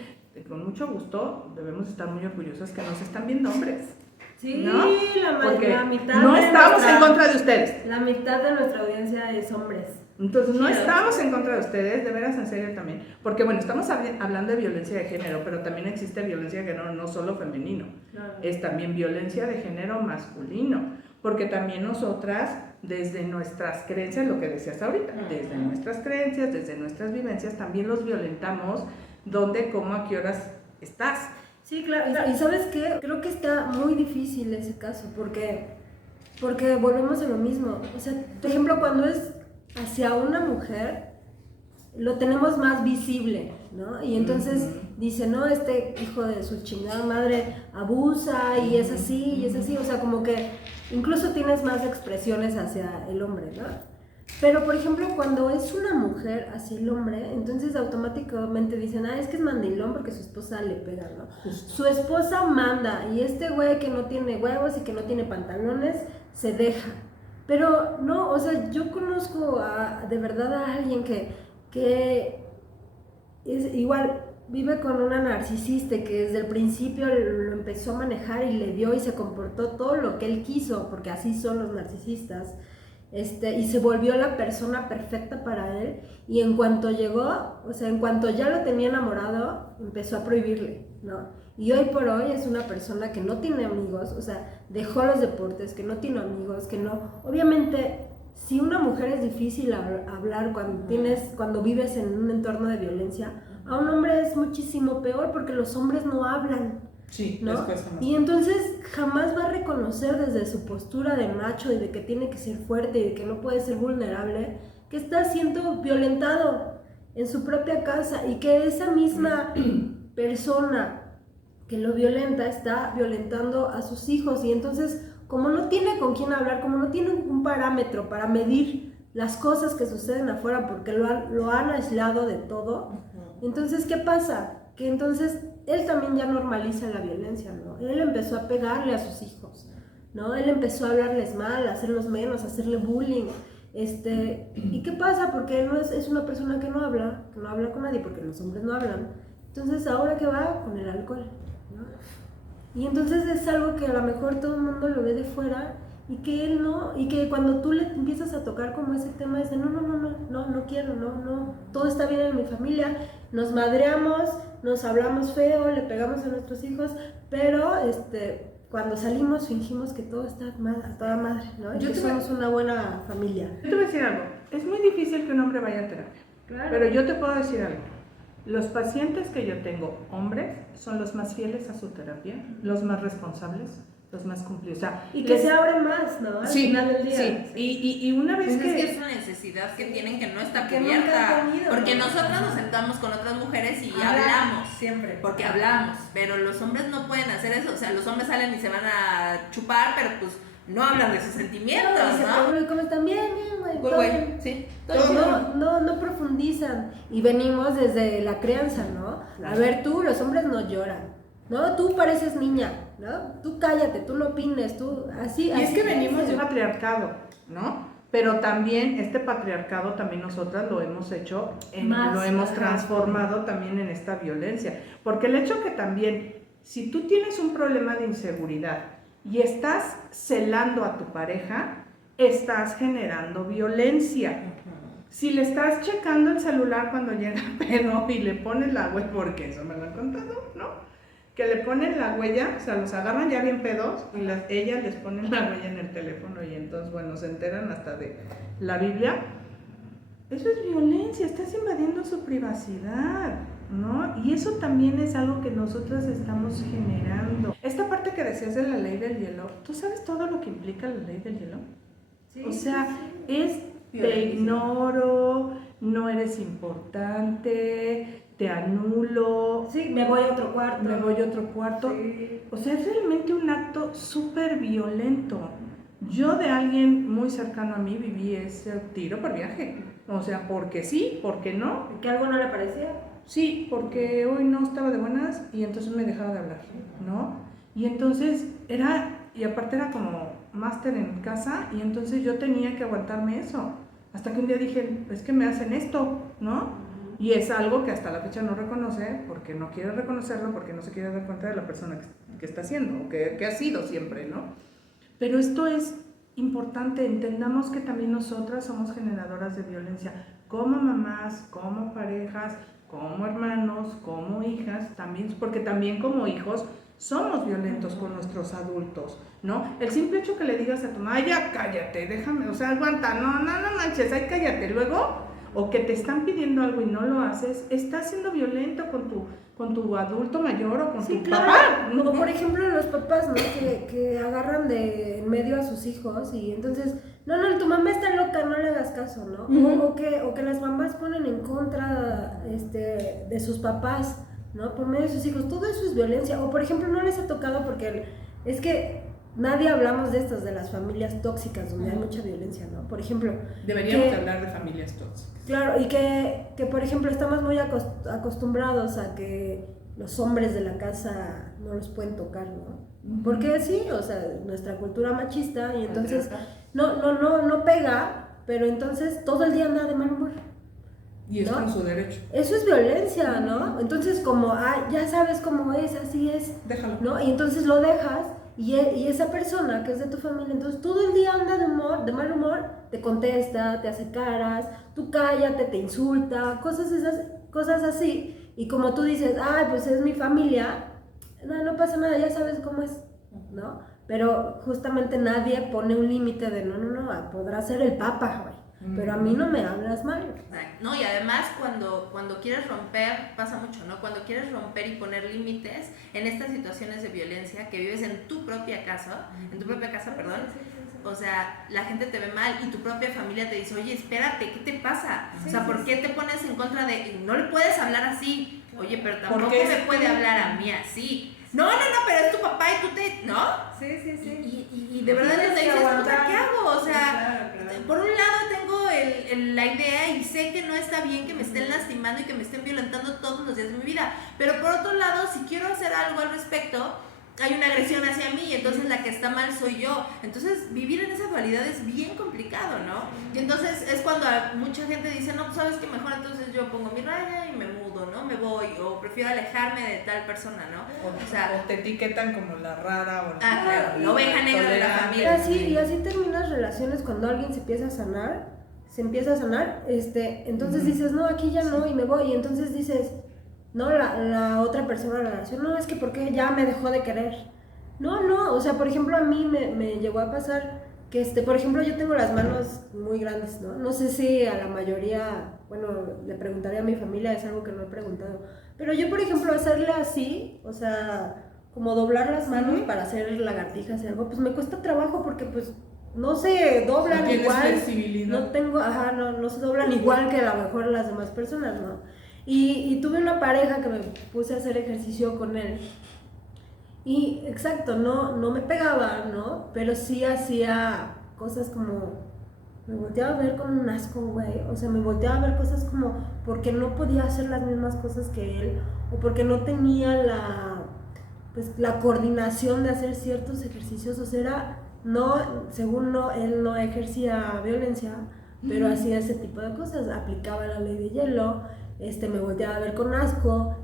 con mucho gusto debemos estar muy orgullosos que nos están viendo hombres. Sí, ¿no? la mitad no de estamos en contra de ustedes. La mitad de nuestra audiencia es hombres. Entonces, no estamos en contra de ustedes, de veras, en serio también. Porque, bueno, estamos hablando de violencia de género, pero también existe violencia de género no solo femenino. Claro. Es también violencia de género masculino. Porque también nosotras, desde nuestras creencias, lo que decías ahorita, desde nuestras creencias, desde nuestras vivencias, también los violentamos. ¿Dónde, cómo, a qué horas estás? Sí, claro. Y ¿sabes qué? Creo que está muy difícil ese caso, porque volvemos a lo mismo. O sea, por ejemplo, cuando es hacia una mujer, lo tenemos más visible, ¿no? Y entonces dice, no, este hijo de su chingada madre abusa y es así, y es así. O sea, como que incluso tienes más expresiones hacia el hombre, ¿no? Pero, por ejemplo, cuando es una mujer hacia el hombre, entonces automáticamente dicen, es que es mandilón porque su esposa le pega, ¿no? Justo. Su esposa manda y este güey que no tiene huevos y que no tiene pantalones, se deja. Pero no, o sea, yo conozco de verdad a alguien que es igual, vive con una narcisista que desde el principio lo empezó a manejar y le dio y se comportó todo lo que él quiso, porque así son los narcisistas. Y se volvió la persona perfecta para él, y en cuanto llegó, o sea, en cuanto ya lo tenía enamorado, empezó a prohibirle, ¿no? Y hoy por hoy es una persona que no tiene amigos, o sea, dejó los deportes, que no tiene amigos, que no... Obviamente, si una mujer es difícil hablar cuando vives en un entorno de violencia, a un hombre es muchísimo peor porque los hombres no hablan. Sí, ¿no? Y entonces jamás va a reconocer desde su postura de macho y de que tiene que ser fuerte y de que no puede ser vulnerable, que está siendo violentado en su propia casa y que esa misma persona que lo violenta está violentando a sus hijos. Y entonces, como no tiene con quién hablar, como no tiene un parámetro para medir las cosas que suceden afuera porque lo han aislado de todo, entonces, ¿qué pasa? Que entonces él también ya normaliza la violencia, ¿no? Él empezó a pegarle a sus hijos, ¿no? Él empezó a hablarles mal, a hacerlos menos, a hacerle bullying, ¿y qué pasa? Porque él es una persona que no habla con nadie, porque los hombres no hablan. Entonces, ¿ahora qué va? Con el alcohol, ¿no? Y entonces es algo que a lo mejor todo el mundo lo ve de fuera y que él no, y que cuando tú le empiezas a tocar como ese tema, dice, no quiero, no, todo está bien en mi familia, nos madreamos, nos hablamos feo, le pegamos a nuestros hijos, pero cuando salimos fingimos que todo está a toda madre, ¿no? Y que somos una buena familia. Yo te voy a decir algo, es muy difícil que un hombre vaya a terapia, claro. Pero yo te puedo decir algo, los pacientes que yo tengo, hombres, son los más fieles a su terapia, los más responsables, los más cumplidos. O sea, Y que se abren más, ¿no? Al final del día. Sí, y una vez Pues es que es que... una necesidad que tienen que no está Que nunca cubierta. han tenido, Porque ¿no? nosotras nos sentamos con otras mujeres y Hablar, hablamos. siempre. Porque hablamos. Pero los hombres no pueden hacer eso. O sea, los hombres salen y se van a chupar, pero pues no hablan de sus sentimientos, Y se ¿no? preguntan, ¿cómo están? Bien, güey. Pues, todo güey, bien. sí. No profundizan. Y venimos desde la crianza, ¿no? A ver, tú, los hombres no lloran. No, tú pareces niña, ¿no? Tú cállate, tú no opines, tú así. Y es así que venimos de un es. patriarcado, ¿no? Pero también este patriarcado también nosotras lo hemos hecho, Más, lo hemos ajá. transformado también en esta violencia. Porque el hecho que también, si tú tienes un problema de inseguridad y estás celando a tu pareja, estás generando violencia. Si le estás checando el celular cuando llega pedo y le pones la huella, porque eso me lo han contado, ¿no? Que le ponen la huella, o sea, los agarran ya bien pedos y ellas les ponen la huella en el teléfono y entonces, bueno, se enteran hasta de la Biblia. Eso es violencia, estás invadiendo su privacidad, ¿no? Y eso también es algo que nosotras estamos generando. Esta parte que decías de la ley del hielo, ¿tú sabes todo lo que implica la ley del hielo? Sí, O sea, es te Violencia. ignoro, no eres importante, te anulo, Sí, me voy a otro cuarto. me voy a otro cuarto. Sí. O sea, es realmente un acto súper violento. Yo de alguien muy cercano a mí viví ese tiro por viaje. O sea, porque sí, porque no. ¿Que algo no le parecía? Sí, porque hoy no estaba de buenas y entonces me dejaba de hablar, ¿no? Y entonces y aparte era como máster en casa y entonces yo tenía que aguantarme eso. Hasta que un día dije, es que me hacen esto, ¿no? Y es algo que hasta la fecha no reconoce porque no quiere reconocerlo, porque no se quiere dar cuenta de la persona que está haciendo, que ha sido siempre, ¿no? Pero esto es importante, entendamos que también nosotras somos generadoras de violencia, como mamás, como parejas, como hermanos, como hijas, también, porque también como hijos somos violentos con nuestros adultos, ¿no? El simple hecho que le digas a tu mamá, ya cállate, déjame, o sea, aguanta, no manches, ay, cállate, luego, o que te están pidiendo algo y no lo haces, estás siendo violento con tu adulto mayor o con Sí, tu claro. papá. Como por ejemplo los papás, ¿no? Que agarran de en medio a sus hijos y entonces, no, tu mamá está loca, no le hagas caso, ¿no? O que las mamás ponen en contra de sus papás, ¿no? Por medio de sus hijos. Todo eso es violencia. O por ejemplo, no les ha tocado porque es que nadie hablamos de estas, de las familias tóxicas donde hay mucha violencia, ¿no? Por ejemplo, Deberíamos que- hablar de familias tóxicas. claro, y que por ejemplo estamos muy acostumbrados a que los hombres de la casa no los pueden tocar, ¿no? Porque sí, o sea, nuestra cultura machista y entonces no pega, pero entonces todo el día anda de mal humor. Y es ¿no? con su derecho. Eso es violencia, ¿no? Entonces como, ya sabes cómo es, así es, Déjalo. ¿no? Y entonces lo dejas y esa persona que es de tu familia, entonces todo el día anda de mal humor, te contesta, te hace caras, tú cállate, te insulta, cosas así. Y como tú dices, ay, pues es mi familia, no pasa nada, ya sabes cómo es, ¿no? Pero justamente nadie pone un límite de no, podrá ser el papa, güey, pero a mí no me hablas mal. No, y además cuando quieres romper, pasa mucho, ¿no? Cuando quieres romper y poner límites en estas situaciones de violencia que vives en tu propia casa, perdón, o sea, la gente te ve mal y tu propia familia te dice, oye, espérate, ¿qué te pasa? O sea, ¿por qué te pones en contra de, no le puedes hablar así? Oye, pero tampoco me puede hablar a mí así. No, pero es tu papá y tú ¿no? Sí. Y de verdad les dices, puta, ¿qué hago? O sea, Claro. por un lado tengo la idea y sé que no está bien que me estén lastimando y que me estén violentando todos los días de mi vida, pero por otro lado, si quiero hacer algo al respecto, hay una agresión hacia mí y entonces la que está mal soy yo. Entonces vivir en esa dualidad es bien complicado, ¿no? Y entonces es cuando mucha gente dice, no, pues sabes que mejor entonces yo pongo mi raya y me mudo, ¿no? Me voy, o prefiero alejarme de tal persona, ¿no? O sea, O te etiquetan como la rara o claro, la oveja negra de la Y familia. y así terminas relaciones cuando alguien se empieza a sanar, entonces dices, no, aquí ya no, y me voy, y entonces dices, no, la otra persona de la relación, no, es que porque ya me dejó de querer. No, o sea, por ejemplo, a mí me llegó a pasar que, por ejemplo, yo tengo las manos muy grandes, ¿no? No sé si a la mayoría, bueno, le preguntaría a mi familia, es algo que no he preguntado, pero yo, por ejemplo, hacerle así, o sea, como doblar las manos para hacer lagartijas y algo, pues me cuesta trabajo porque pues no se doblan No tienes igual, flexibilidad. no tengo, no se doblan igual que a lo mejor las demás personas, ¿no? Y tuve una pareja que me puse a hacer ejercicio con él y exacto, no me pegaba, ¿no? Pero sí hacía cosas como, me volteaba a ver con un asco, güey, o sea, me volteaba a ver cosas como porque no podía hacer las mismas cosas que él o porque no tenía la coordinación de hacer ciertos ejercicios, o sea, él no ejercía violencia, pero hacía ese tipo de cosas, aplicaba la ley de hielo, me volteaba a ver con asco,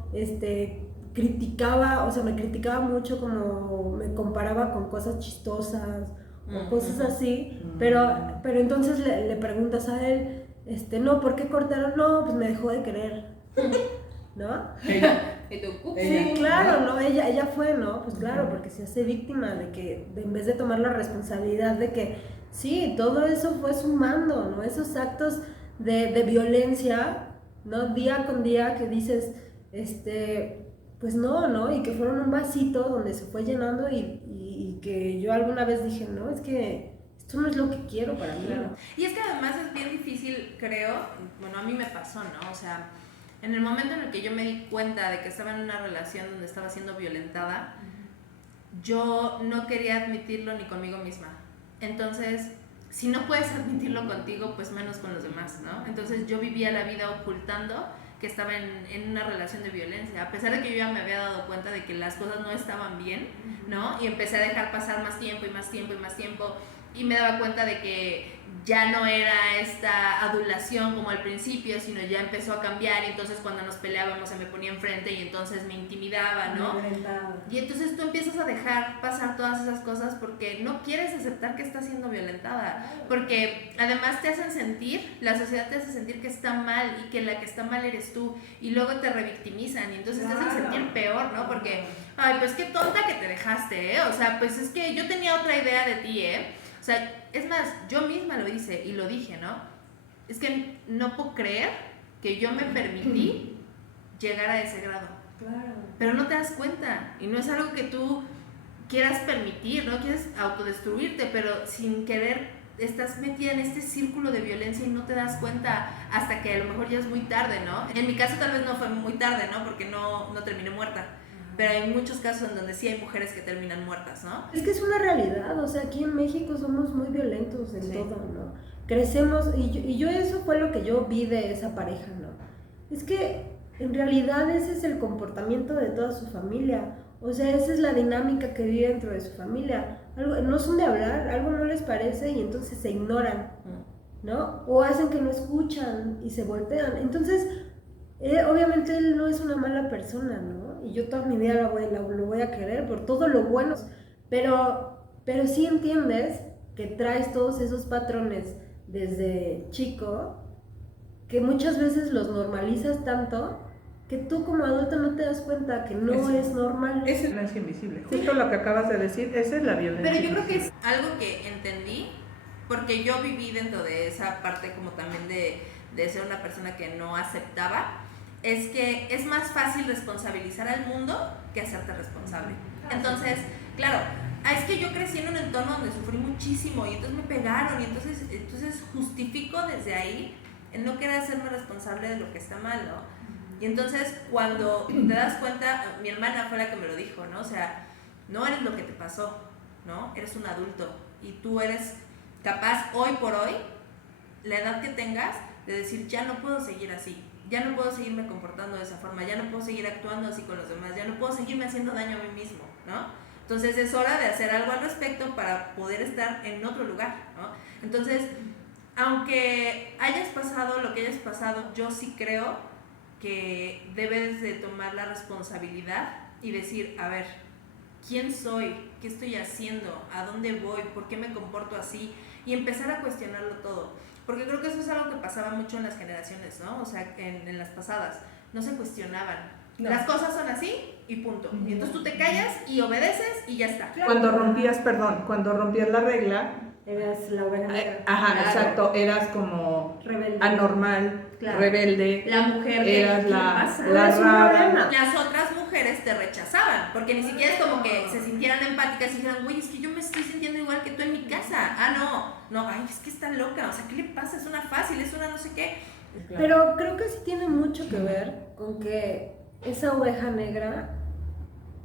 criticaba, o sea, me criticaba mucho, como me comparaba con cosas chistosas o cosas así, pero entonces le preguntas a él, no, ¿por qué cortaron? No, pues me dejó de querer, ¿no? Y tú, Sí, claro, ¿no? Ella fue, ¿no? Pues claro, porque se hace víctima en vez de tomar la responsabilidad de que, sí, todo eso fue sumando, ¿no? Esos actos de violencia, ¿no? Día con día que dices, pues no, y que fueron un vasito donde se fue llenando y que yo alguna vez dije, no, es que esto no es lo que quiero para mí, ¿no? Y es que además es bien difícil, creo, bueno, a mí me pasó, ¿no? O sea, en el momento en el que yo me di cuenta de que estaba en una relación donde estaba siendo violentada, yo no quería admitirlo ni conmigo misma. Entonces, si no puedes admitirlo contigo, pues menos con los demás, ¿no? Entonces yo vivía la vida ocultando que estaba en una relación de violencia, a pesar de que yo ya me había dado cuenta de que las cosas no estaban bien, ¿no? Y empecé a dejar pasar más tiempo y más tiempo y más tiempo, y me daba cuenta de que ya no era esta adulación como al principio, sino ya empezó a cambiar, y entonces cuando nos peleábamos se me ponía enfrente y entonces me intimidaba, ¿no? Y entonces tú empiezas a dejar pasar todas esas cosas porque no quieres aceptar que estás siendo violentada, porque además te hacen sentir, la sociedad te hace sentir que está mal y que la que está mal eres tú, y luego te revictimizan y entonces te hacen sentir peor, ¿no? Porque, ay, pues qué tonta que te dejaste, ¿eh? O sea, pues es que yo tenía otra idea de ti, ¿eh? O sea, es más, yo misma lo hice y lo dije, ¿no? Es que no puedo creer que yo me permití llegar a ese grado. Claro. Pero no te das cuenta, y no es algo que tú quieras permitir, no quieres autodestruirte, pero sin querer estás metida en este círculo de violencia y no te das cuenta hasta que a lo mejor ya es muy tarde, ¿no? En mi caso tal vez no fue muy tarde, ¿no? Porque no terminé muerta. Pero hay muchos casos en donde sí hay mujeres que terminan muertas, ¿no? Es que es una realidad, o sea, aquí en México somos muy violentos en todo, ¿no? Crecemos, y yo eso fue lo que yo vi de esa pareja, ¿no? Es que en realidad ese es el comportamiento de toda su familia, o sea, esa es la dinámica que vive dentro de su familia. No son de hablar, algo no les parece y entonces se ignoran, ¿no? O hacen que no escuchan y se voltean. Entonces, obviamente él no es una mala persona, ¿no? Y yo toda mi vida lo voy a querer por todo lo bueno, pero sí entiendes que traes todos esos patrones desde chico que muchas veces los normalizas tanto que tú como adulto no te das cuenta que no es normal. Esa es la violencia invisible. Justo lo que acabas de decir, esa es la violencia Pero yo creo invisible. que es algo que entendí, porque yo viví dentro de esa parte como también de ser una persona que no aceptaba, es que es más fácil responsabilizar al mundo que hacerte responsable. Entonces, claro, es que yo crecí en un entorno donde sufrí muchísimo y entonces me pegaron y entonces justifico desde ahí en no querer hacerme responsable de lo que está mal, ¿no? Y entonces cuando te das cuenta, mi hermana fue la que me lo dijo, ¿no? O sea, no eres lo que te pasó, ¿no? Eres un adulto y tú eres capaz hoy por hoy, la edad que tengas, de decir ya no puedo seguir así, ya no puedo seguirme comportando de esa forma, ya no puedo seguir actuando así con los demás, ya no puedo seguirme haciendo daño a mí mismo, ¿no? Entonces es hora de hacer algo al respecto para poder estar en otro lugar, ¿no? Entonces, aunque hayas pasado lo que hayas pasado, yo sí creo que debes de tomar la responsabilidad y decir, a ver, ¿quién soy? ¿Qué estoy haciendo? ¿A dónde voy? ¿Por qué me comporto así? Y empezar a cuestionarlo todo. Porque creo que eso es algo que pasaba mucho en las generaciones, ¿no? O sea, en las pasadas. No se cuestionaban. No. Las cosas son así y punto. Y entonces tú te callas y obedeces y ya está. Cuando rompías la regla, Eras la oveja negra. ajá, Claro. exacto, eras como Rebelde. anormal, Claro. rebelde, La mujer eras ¿qué la pasa? rara. Las otras mujeres mujeres te rechazaban, porque ni siquiera es como que se sintieran empáticas y dijeran, güey, es que yo me estoy sintiendo igual que tú en mi casa. No, ay, es que está loca, o sea, ¿qué le pasa? Es una fácil, es una no sé qué. Pero creo que sí tiene mucho que ver con que esa oveja negra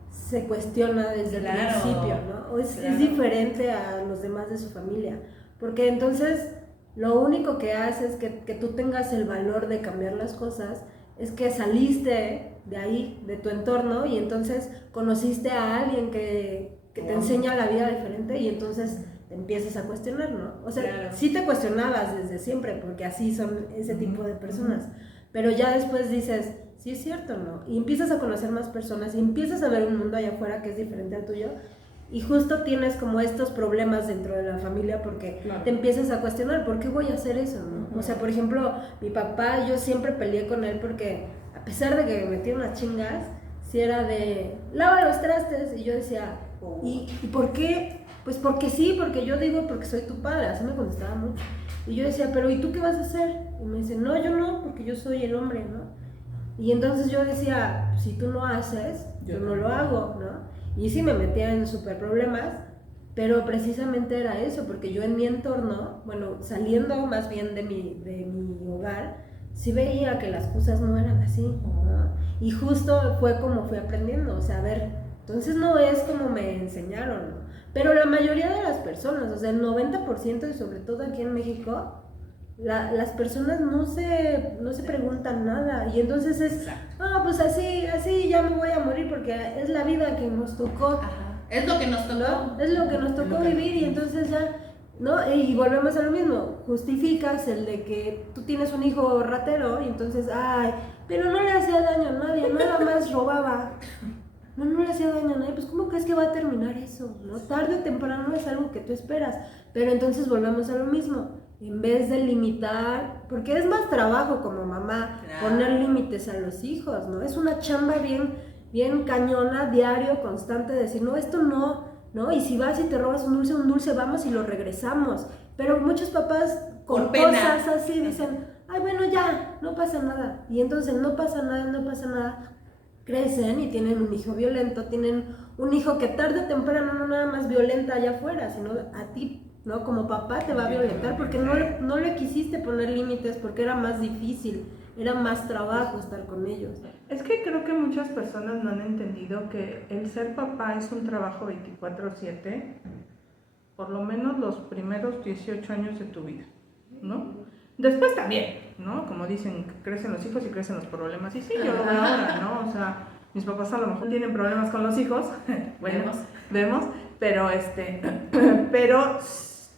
se cuestiona desde el principio, ¿no? Es diferente a los demás de su familia, porque entonces lo único que hace es que tú tengas el valor de cambiar las cosas, es que saliste de ahí, de tu entorno, y entonces conociste a alguien que te enseña la vida diferente y entonces te empiezas a cuestionar, ¿no? O sea, sí te cuestionabas desde siempre, porque así son ese tipo de personas, pero ya después dices, sí es cierto, ¿no? Y empiezas a conocer más personas y empiezas a ver un mundo allá afuera que es diferente al tuyo, y justo tienes como estos problemas dentro de la familia porque te empiezas a cuestionar, ¿por qué voy a hacer eso, no? O sea, por ejemplo, mi papá, yo siempre peleé con él porque a pesar de que me metía unas chingas, si era de, lava los trastes, y yo decía, ¿y por qué? Pues porque sí, porque yo digo, porque soy tu padre, así me contestaba mucho. Y yo decía, pero ¿y tú qué vas a hacer? Y me dice, no, yo no, porque yo soy el hombre, ¿no? Y entonces yo decía, si tú no haces, yo no lo hago, ¿no? Y sí me metía en súper problemas, pero precisamente era eso, porque yo en mi entorno, bueno, saliendo más bien de mi hogar, sí veía que las cosas no eran así, ¿no? Y justo fue como fui aprendiendo, o sea, a ver, entonces no es como me enseñaron, ¿no? Pero la mayoría de las personas, o sea, el 90% y sobre todo aquí en México, las personas no se preguntan nada, y entonces es, pues así ya me voy a morir porque es la vida que nos tocó. Ajá. Es lo que nos tocó. ¿No? Es lo que nos tocó vivir, y entonces ya, ¿no? Y volvemos a lo mismo, justificas el de que tú tienes un hijo ratero y entonces, ay, pero no le hacía daño a nadie, nada más robaba. No le hacía daño a nadie, pues ¿cómo crees que va a terminar eso? ¿No? Tarde o temprano es algo que tú esperas, pero entonces volvemos a lo mismo. En vez de limitar, porque es más trabajo como mamá poner límites a los hijos, ¿no? Es una chamba bien cañona, diario, constante, de decir, no, esto no, ¿no? Y si vas y te robas un dulce, vamos y lo regresamos. Pero muchos papás con cosas así dicen, ay, bueno, ya, no pasa nada. Y entonces no pasa nada, crecen y tienen un hijo violento, tienen un hijo que tarde o temprano no nada más violenta allá afuera, sino a ti, ¿no? Como papá te va a violentar porque no le quisiste poner límites, porque era más difícil, era más trabajo estar con ellos. Es que creo que muchas personas no han entendido que el ser papá es un trabajo 24/7, por lo menos los primeros 18 años de tu vida, ¿no? Después también, ¿no? Como dicen, crecen los hijos y crecen los problemas. Y sí, yo lo veo ahora, ¿no? O sea, mis papás a lo mejor tienen problemas con los hijos. Bueno, vemos, pero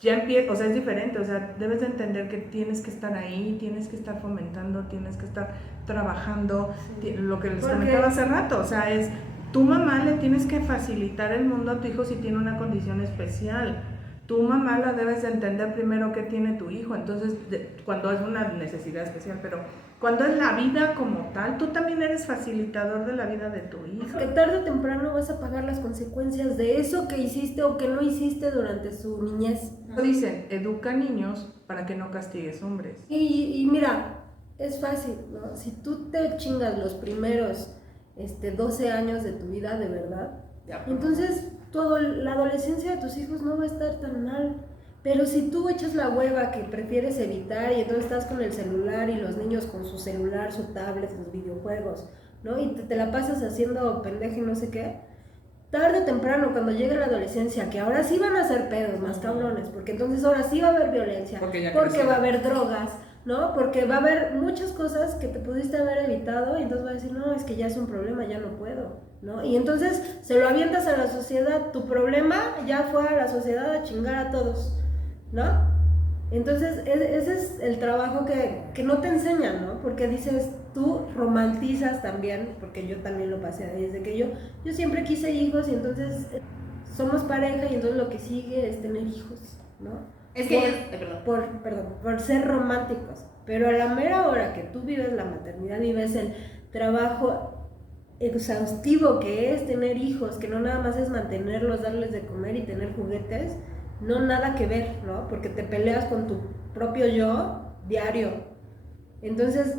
ya empieza, o sea, es diferente, o sea, debes de entender que tienes que estar ahí, tienes que estar fomentando, tienes que estar trabajando, lo que les comentaba hace rato, o sea, es, tu mamá le tienes que facilitar el mundo a tu hijo si tiene una condición especial. Tu mamá la debes de entender primero que tiene tu hijo, entonces cuando es una necesidad especial, pero cuando es la vida como tal, tú también eres facilitador de la vida de tu hijo. Que tarde o temprano vas a pagar las consecuencias de eso que hiciste o que no hiciste durante su niñez. Dicen, educa niños para que no castigues hombres. Y mira, es fácil, ¿no? Si tú te chingas los primeros 12 años de tu vida de verdad, entonces la adolescencia de tus hijos no va a estar tan mal. Pero si tú echas la hueva que prefieres evitar y entonces estás con el celular y los niños con su celular, su tablet, sus videojuegos, ¿no? Y te la pasas haciendo pendeje y no sé qué, tarde o temprano cuando llegue la adolescencia, que ahora sí van a ser pedos más cabrones, porque entonces ahora sí va a haber violencia, porque va a haber drogas, ¿no? Porque va a haber muchas cosas que te pudiste haber evitado y entonces va a decir, no, es que ya es un problema, ya no puedo, ¿no? Y entonces se lo avientas a la sociedad, tu problema ya fue a la sociedad a chingar a todos, ¿no? Entonces ese es el trabajo que no te enseñan, ¿no? Porque dices, tú romantizas también, porque yo también lo pasé desde que yo siempre quise hijos y entonces somos pareja y entonces lo que sigue es tener hijos, ¿no? Es que por ser románticos, pero a la mera hora que tú vives la maternidad y ves el trabajo exhaustivo que es tener hijos, que no nada más es mantenerlos, darles de comer y tener juguetes, no nada que ver, ¿no? Porque te peleas con tu propio yo diario. Entonces,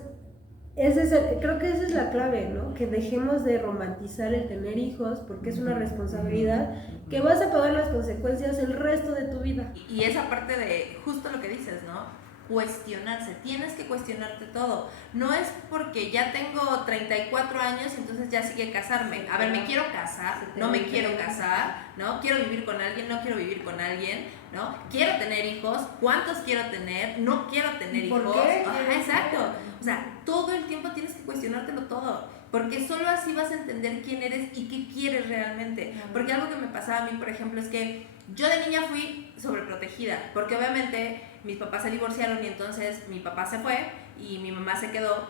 creo que esa es la clave, ¿no? Que dejemos de romantizar el tener hijos porque es una responsabilidad que vas a pagar las consecuencias el resto de tu vida. Y esa parte de justo lo que dices, ¿no? Cuestionarse, tienes que cuestionarte todo. No es porque ya tengo 34 años y entonces ya sigue casarme. A ver, me quiero casar, no me quiero casar, ¿no? Quiero vivir con alguien, no quiero vivir con alguien, ¿no? Quiero tener hijos, ¿cuántos quiero tener? No quiero tener hijos. ¿Por qué? Ajá, exacto. O sea, todo el tiempo tienes que cuestionártelo todo. Porque solo así vas a entender quién eres y qué quieres realmente. Porque algo que me pasaba a mí, por ejemplo, es que yo de niña fui sobreprotegida. Porque obviamente mis papás se divorciaron y entonces mi papá se fue y mi mamá se quedó.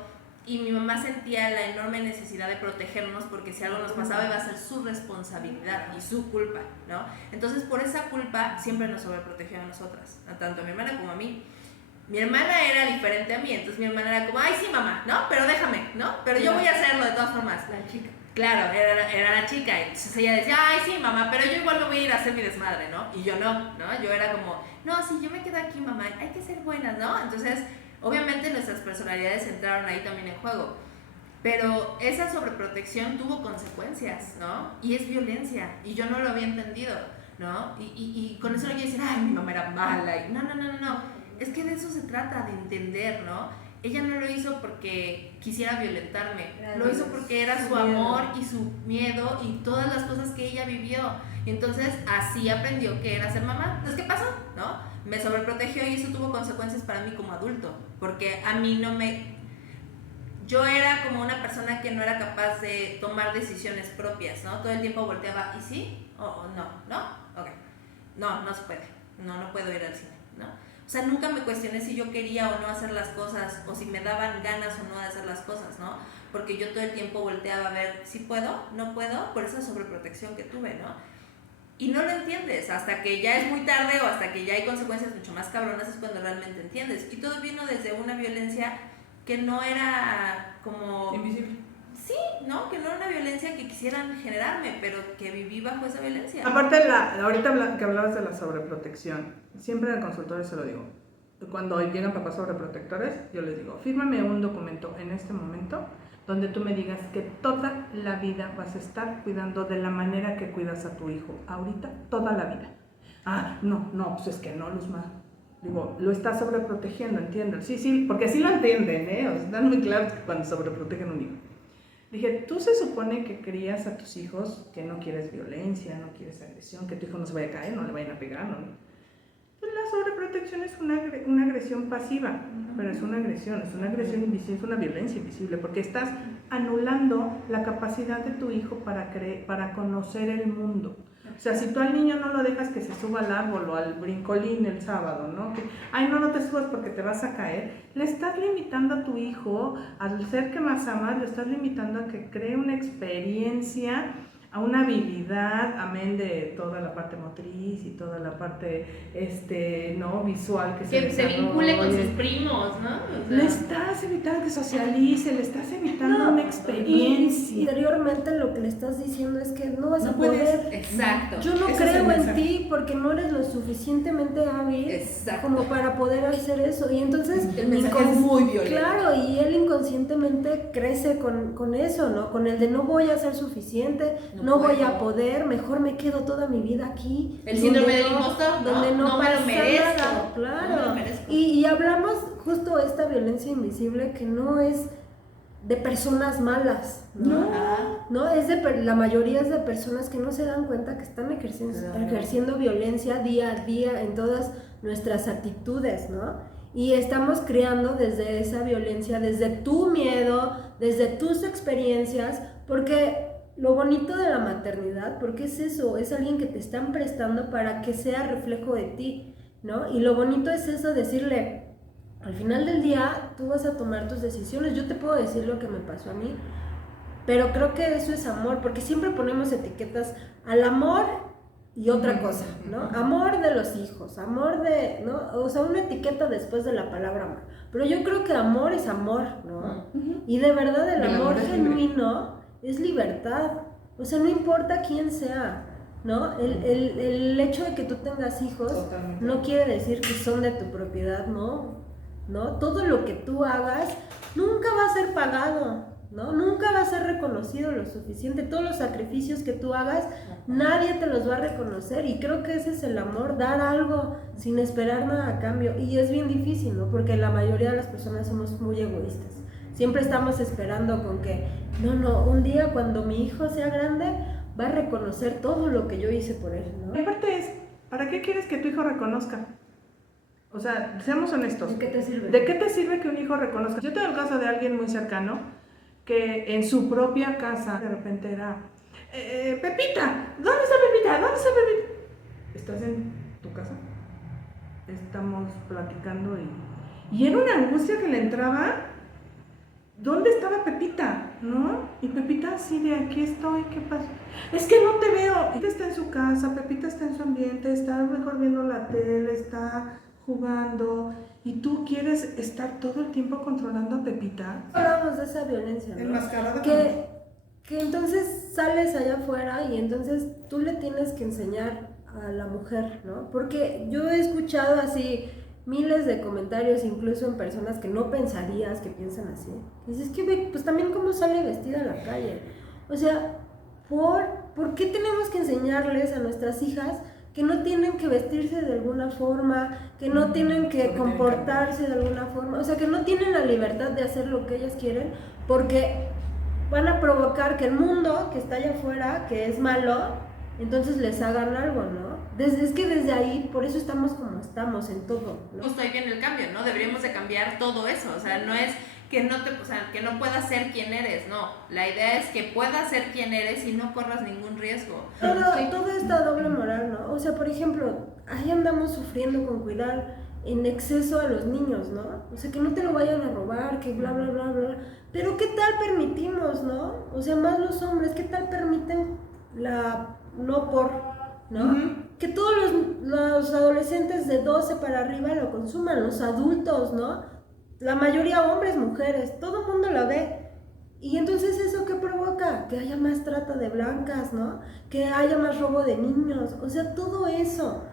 Y mi mamá sentía la enorme necesidad de protegernos porque si algo nos pasaba iba a ser su responsabilidad y su culpa, ¿no? Entonces por esa culpa siempre nos sobreprotegió a nosotras, tanto a mi hermana como a mí. Mi hermana era diferente a mí, entonces mi hermana era como, ay sí mamá, ¿no? Pero déjame, ¿no? Pero yo voy a hacerlo de todas formas. La chica. Claro, era la chica, y entonces ella decía, ay sí mamá, pero yo igual me voy a ir a hacer mi desmadre, ¿no? Y yo no, yo era como, no, sí, yo me quedo aquí mamá, hay que ser buenas, ¿no? Entonces, obviamente nuestras personalidades entraron ahí también en juego, pero esa sobreprotección tuvo consecuencias, ¿no? Y es violencia, y yo no lo había entendido, ¿no? Y con eso no quiero decir, ay, mi mamá era mala, y no, es que de eso se trata, de entender, ¿no? Ella no lo hizo porque quisiera violentarme, lo hizo porque era su amor y su miedo y todas las cosas que ella vivió. Y entonces así aprendió que era ser mamá. Entonces, ¿qué pasó? ¿No? Me sobreprotegió y eso tuvo consecuencias para mí como adulto, porque a mí yo era como una persona que no era capaz de tomar decisiones propias, ¿no? Todo el tiempo volteaba, ¿y sí? ¿O no? ¿No? Ok. No se puede. No puedo ir al cine, ¿no? O sea, nunca me cuestioné si yo quería o no hacer las cosas, o si me daban ganas o no de hacer las cosas, ¿no? Porque yo todo el tiempo volteaba a ver si puedo, no puedo, por esa sobreprotección que tuve, ¿no? Y no lo entiendes, hasta que ya es muy tarde o hasta que ya hay consecuencias mucho más cabronas es cuando realmente entiendes. Y todo vino desde una violencia que no era como... Invisible. Sí, ¿no? Que no era una violencia que quisieran generarme, pero que viví bajo esa violencia. Aparte, ahorita que hablabas de la sobreprotección, siempre en el consultorio se lo digo. Cuando llegan papás sobreprotectores, yo les digo, fírmame un documento en este momento donde tú me digas que toda la vida vas a estar cuidando de la manera que cuidas a tu hijo. Ahorita, toda la vida. Ah, no, pues es que no, Luzma. Digo, lo estás sobreprotegiendo, ¿entienden? Sí, porque sí lo entienden, ¿eh? O sea, están muy claros cuando sobreprotegen a un hijo. Dije, tú se supone que crías a tus hijos que no quieres violencia, no quieres agresión, que tu hijo no se vaya a caer, no le vayan a pegar, ¿no? Pues la sobreprotección es una agresión pasiva, pero es una agresión invisible, es una violencia invisible, porque estás anulando la capacidad de tu hijo para conocer el mundo. O sea, si tú al niño no lo dejas que se suba al árbol o al brincolín el sábado, ¿no? Que, ay, no te subas porque te vas a caer. Le estás limitando a tu hijo, al ser que más amas, le estás limitando a que cree una experiencia, a una habilidad, amén de toda la parte motriz y toda la parte, ¿no? Visual que se vincule con sus primos, ¿no? O sea, le estás evitando que socialice, le estás evitando una experiencia. Y anteriormente lo que le estás diciendo es que no vas a poder. Exacto. Yo no Ese es creo el en mensaje. ti porque no eres lo suficientemente hábil Exacto. como para poder hacer eso. Y entonces, El mensaje es muy violento. claro, y él inconscientemente crece con eso, ¿no? Con el de no voy a ser suficiente, no voy a poder, mejor me quedo toda mi vida aquí. El síndrome donde del impostor, ¿no? Donde no No me lo pasa merezco, nada, claro. no me lo merezco. Y hablamos justo de esta violencia invisible que no es de personas malas, ¿no? No, es la mayoría es de personas que no se dan cuenta que están ejerciendo violencia día a día en todas nuestras actitudes, ¿no? Y estamos creando desde esa violencia, desde tu miedo, desde tus experiencias, porque lo bonito de la maternidad, porque es eso, es alguien que te están prestando para que sea reflejo de ti, ¿no? Y lo bonito es eso, decirle, al final del día tú vas a tomar tus decisiones. Yo te puedo decir lo que me pasó a mí, pero creo que eso es amor, porque siempre ponemos etiquetas al amor y otra cosa, ¿no? Amor de los hijos, amor de, ¿no? O sea, una etiqueta después de la palabra amor. Pero yo creo que amor es amor, ¿no? Y de verdad el amor genuino es libertad. O sea, no importa quién sea, ¿no? El hecho de que tú tengas hijos Totalmente. no quiere decir que son de tu propiedad, ¿no? ¿no? Todo lo que tú hagas nunca va a ser pagado, ¿no? Nunca va a ser reconocido lo suficiente. Todos los sacrificios que tú hagas, nadie te los va a reconocer. Y creo que ese es el amor, dar algo sin esperar nada a cambio. Y es bien difícil, ¿no? Porque la mayoría de las personas somos muy egoístas. Siempre estamos esperando con que, no, un día cuando mi hijo sea grande, va a reconocer todo lo que yo hice por él, ¿no? Y aparte es, ¿para qué quieres que tu hijo reconozca? O sea, seamos honestos. ¿De qué te sirve? ¿De qué te sirve que un hijo reconozca? Yo tengo el caso de alguien muy cercano que en su propia casa de repente era, Pepita, ¿dónde está Pepita? ¿Dónde está Pepita? ¿Estás en tu casa? Estamos platicando y era una angustia que le entraba. ¿Dónde estaba Pepita? ¿No? Y Pepita así de aquí estoy, ¿qué pasa? Es que no te veo. Pepita está en su casa, Pepita está en su ambiente, está mejor viendo la tele, está jugando. Y tú quieres estar todo el tiempo controlando a Pepita. Hablamos de esa violencia, ¿no? Enmascarada. Que entonces sales allá afuera y entonces tú le tienes que enseñar a la mujer, ¿no? Porque yo he escuchado así miles de comentarios, incluso en personas que no pensarías que piensan así. Dices, que ve, pues también cómo sale vestida a la calle. O sea, ¿por qué tenemos que enseñarles a nuestras hijas que no tienen que vestirse de alguna forma, que no tienen que comportarse de alguna forma? O sea, que no tienen la libertad de hacer lo que ellas quieren, porque van a provocar que el mundo que está allá afuera, que es malo, entonces les hagan algo, ¿no? Es que desde ahí, por eso estamos como estamos en todo, ¿no? Justo ahí viene el cambio, ¿no? Deberíamos de cambiar todo eso, o sea, no es que que no puedas ser quien eres, no. La idea es que puedas ser quien eres y no corras ningún riesgo. Todo esta doble moral, ¿no? O sea, por ejemplo, ahí andamos sufriendo con cuidar en exceso a los niños, ¿no? O sea, que no te lo vayan a robar, que bla, bla, bla, bla. Pero ¿qué tal permitimos, no? O sea, más los hombres, ¿qué tal permiten la no por, ¿no? Que todos los adolescentes de 12 para arriba lo consuman, los adultos, ¿no? La mayoría hombres, mujeres, todo el mundo la ve. Y entonces ¿eso qué provoca? Que haya más trata de blancas, ¿no? Que haya más robo de niños. O sea, todo eso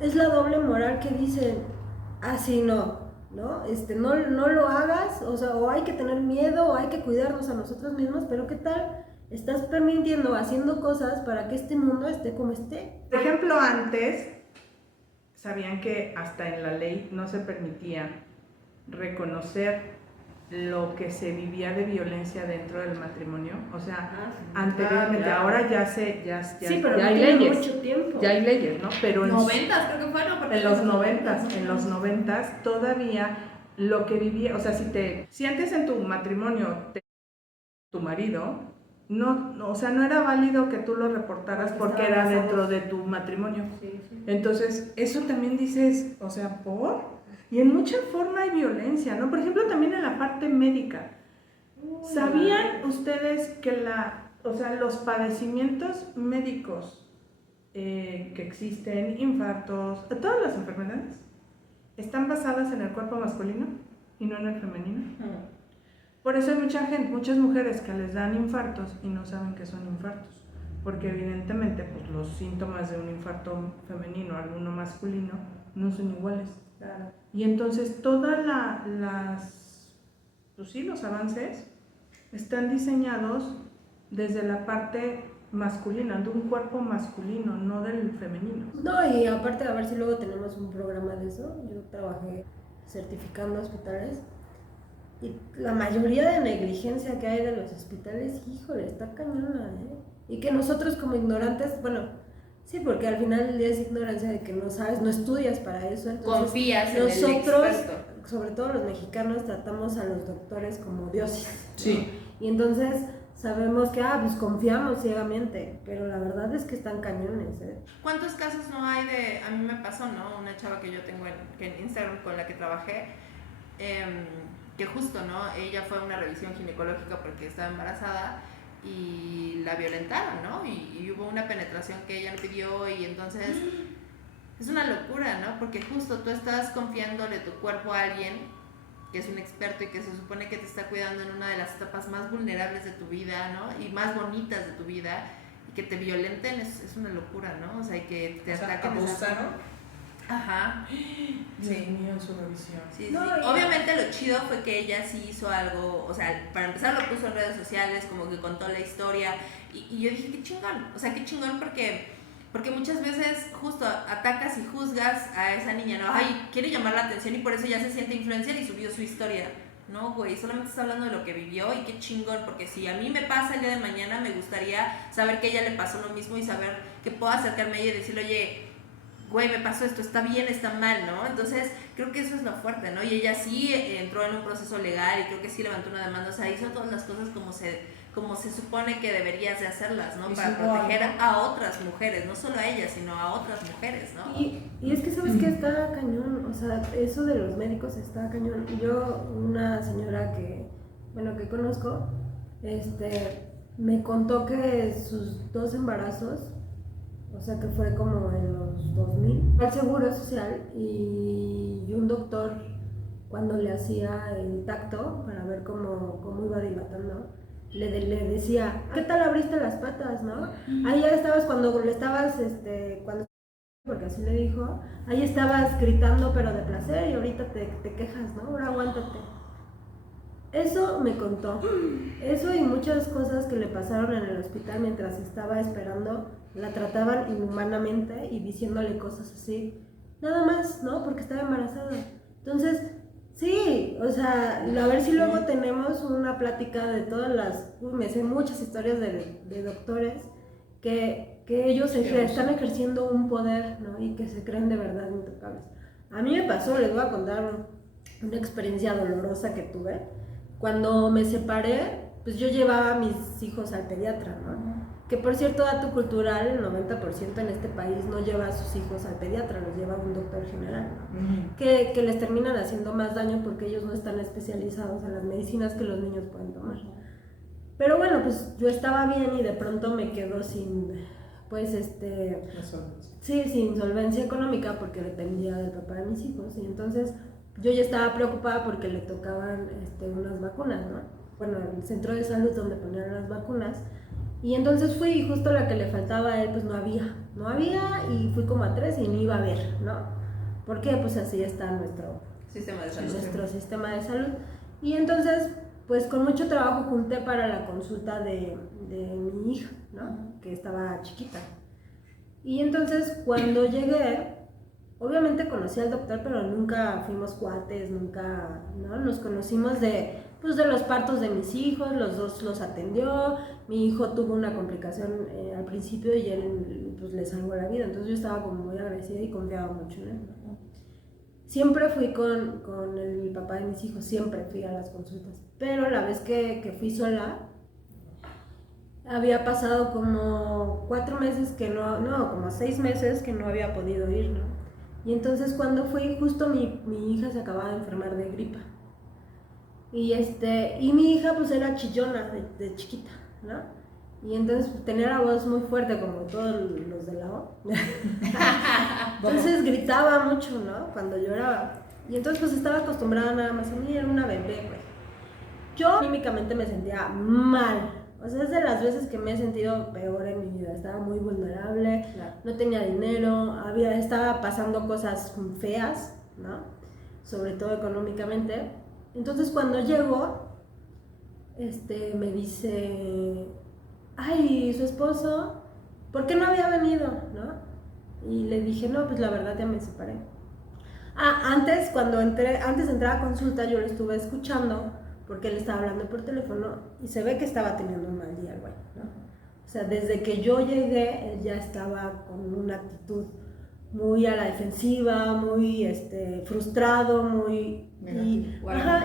es la doble moral que dicen, así no lo hagas, o sea, o hay que tener miedo, o hay que cuidarnos a nosotros mismos, pero ¿qué tal? Estás permitiendo, haciendo cosas para que este mundo esté como esté. Por ejemplo, antes, sabían que hasta en la ley no se permitía reconocer lo que se vivía de violencia dentro del matrimonio. O sea, anteriormente, claro. Ahora ya pero ya no hay tiene leyes. mucho tiempo. Ya hay leyes, ¿no? Pero en 90 creo que fueron. En los 90 todavía lo que vivía, o sea, si antes en tu matrimonio tu marido, no, o sea, no era válido que tú lo reportaras porque era dentro de tu matrimonio. Sí. Entonces, eso también dices, o sea, y en mucha forma hay violencia, ¿no? Por ejemplo, también en la parte médica. ¿Sabían ustedes que los padecimientos médicos que existen, infartos, todas las enfermedades, están basadas en el cuerpo masculino y no en el femenino? Por eso hay muchas mujeres que les dan infartos y no saben que son infartos, porque evidentemente pues, los síntomas de un infarto femenino al uno masculino no son iguales. Claro. Y entonces todos los avances están diseñados desde la parte masculina, de un cuerpo masculino, no del femenino. No, y aparte, a ver si luego tenemos un programa de eso. Yo trabajé certificando hospitales y la mayoría de negligencia que hay de los hospitales, híjole, está cañona, ¿eh? Y que nosotros como ignorantes, bueno, sí, porque al final del día es ignorancia de que no sabes, no estudias para eso. Entonces, confías en nosotros, el experto. sobre todo los mexicanos, tratamos a los doctores como dioses, ¿no? Sí. Y entonces sabemos que, pues confiamos ciegamente, pero la verdad es que están cañones, ¿eh? ¿Cuántos casos no hay a mí me pasó, ¿no? Una chava que yo tengo en Instagram con la que trabajé, que justo, ¿no? Ella fue a una revisión ginecológica porque estaba embarazada y la violentaron, ¿no? Y hubo una penetración que ella le pidió y entonces es una locura, ¿no? Porque justo tú estás confiándole tu cuerpo a alguien que es un experto y que se supone que te está cuidando en una de las etapas más vulnerables de tu vida, ¿no? Y más bonitas de tu vida, y que te violenten es una locura, ¿no? O sea, y que te ataquen. ¿Abusaron? Ajá. Dios mío, en su revisión. Sí, No, sí. y- Obviamente lo chido fue que ella sí hizo algo, o sea, para empezar lo puso en redes sociales, como que contó la historia, y yo dije, qué chingón, o sea, qué chingón porque muchas veces justo atacas y juzgas a esa niña, ¿no? Ay, quiere llamar la atención y por eso ya se siente influencer y subió su historia. No, güey, solamente está hablando de lo que vivió y qué chingón, porque si a mí me pasa el día de mañana, me gustaría saber que a ella le pasó lo mismo y saber que puedo acercarme a ella y decirle, oye, güey, me pasó esto, está bien, está mal, ¿no? Entonces, creo que eso es lo fuerte, ¿no? Y ella sí entró en un proceso legal y creo que sí levantó una demanda, o sea, hizo todas las cosas como se supone que deberías de hacerlas, ¿no? Y Para supo proteger algo. a otras mujeres, no solo a ellas, sino a otras mujeres, ¿no? Y es que sabes que está cañón, o sea, eso de los médicos está cañón. Yo, una señora que, bueno, que conozco, me contó que sus 2 embarazos, o sea, que fue como en los 2000, al Seguro Social y un doctor cuando le hacía el tacto para ver cómo iba dilatando, le decía, ¿qué tal abriste las patas, no? Ahí ya estabas cuando le estabas, cuando, porque así le dijo, ahí estabas gritando pero de placer y ahorita te quejas, ¿no? Ahora aguántate. Eso me contó. Eso y muchas cosas que le pasaron en el hospital mientras estaba esperando, la trataban inhumanamente y diciéndole cosas así. Nada más, ¿no? Porque estaba embarazada. Entonces, sí, o sea, a ver si luego tenemos una plática de todas las... me sé muchas historias de doctores que ellos están ejerciendo un poder, ¿no? Y que se creen de verdad intocables. A mí me pasó, les voy a contar una experiencia dolorosa que tuve. Cuando me separé, pues yo llevaba a mis hijos al pediatra, ¿no? Que por cierto, dato cultural, el 90% en este país no lleva a sus hijos al pediatra, los lleva a un doctor general, ¿no? Que les terminan haciendo más daño porque ellos no están especializados en las medicinas que los niños pueden tomar. Pero bueno, pues yo estaba bien y de pronto me quedo sin, pues sí, sin solvencia económica porque dependía del papá de mis hijos. Y entonces yo ya estaba preocupada porque le tocaban unas vacunas, ¿no? Bueno, el centro de salud donde ponían las vacunas. Y entonces fui y justo la que le faltaba a él, pues no había y fui como a 3 y ni iba a haber, ¿no? Porque pues así está nuestro Sistema de salud. nuestro sistema de salud. Y entonces, pues con mucho trabajo junté para la consulta de mi hija, ¿no? Que estaba chiquita. Y entonces cuando llegué, obviamente conocí al doctor, pero nunca fuimos cuates, nunca, ¿no? Nos conocimos de los partos de mis hijos, los dos los atendió, mi hijo tuvo una complicación al principio y él pues le salvó la vida, entonces yo estaba como muy agradecida y confiaba mucho en él, ¿no? Siempre fui con el papá de mis hijos, siempre fui a las consultas, pero la vez que fui sola, había pasado como 4 meses que como 6 meses que no había podido ir, ¿no? Y entonces cuando fui, justo mi hija se acababa de enfermar de gripa. Y mi hija pues era chillona de chiquita, ¿no? Y entonces pues, tenía la voz muy fuerte como todos los de la O. Entonces gritaba mucho, ¿no? Cuando lloraba. Y entonces pues estaba acostumbrada nada más a mí, era una bebé, pues. Yo anímicamente me sentía mal. O sea, es de las veces que me he sentido peor en mi vida. Estaba muy vulnerable, claro. No tenía dinero, estaba pasando cosas feas, ¿no? Sobre todo económicamente. Entonces cuando llego, me dice, ay, su esposo, ¿por qué no había venido? ¿No? Y le dije, no, pues la verdad ya me separé. Antes de entrar a consulta yo lo estuve escuchando porque él estaba hablando por teléfono y se ve que estaba teniendo un mal día el güey, ¿no? O sea, desde que yo llegué, él ya estaba con una actitud muy a la defensiva, muy frustrado, muy...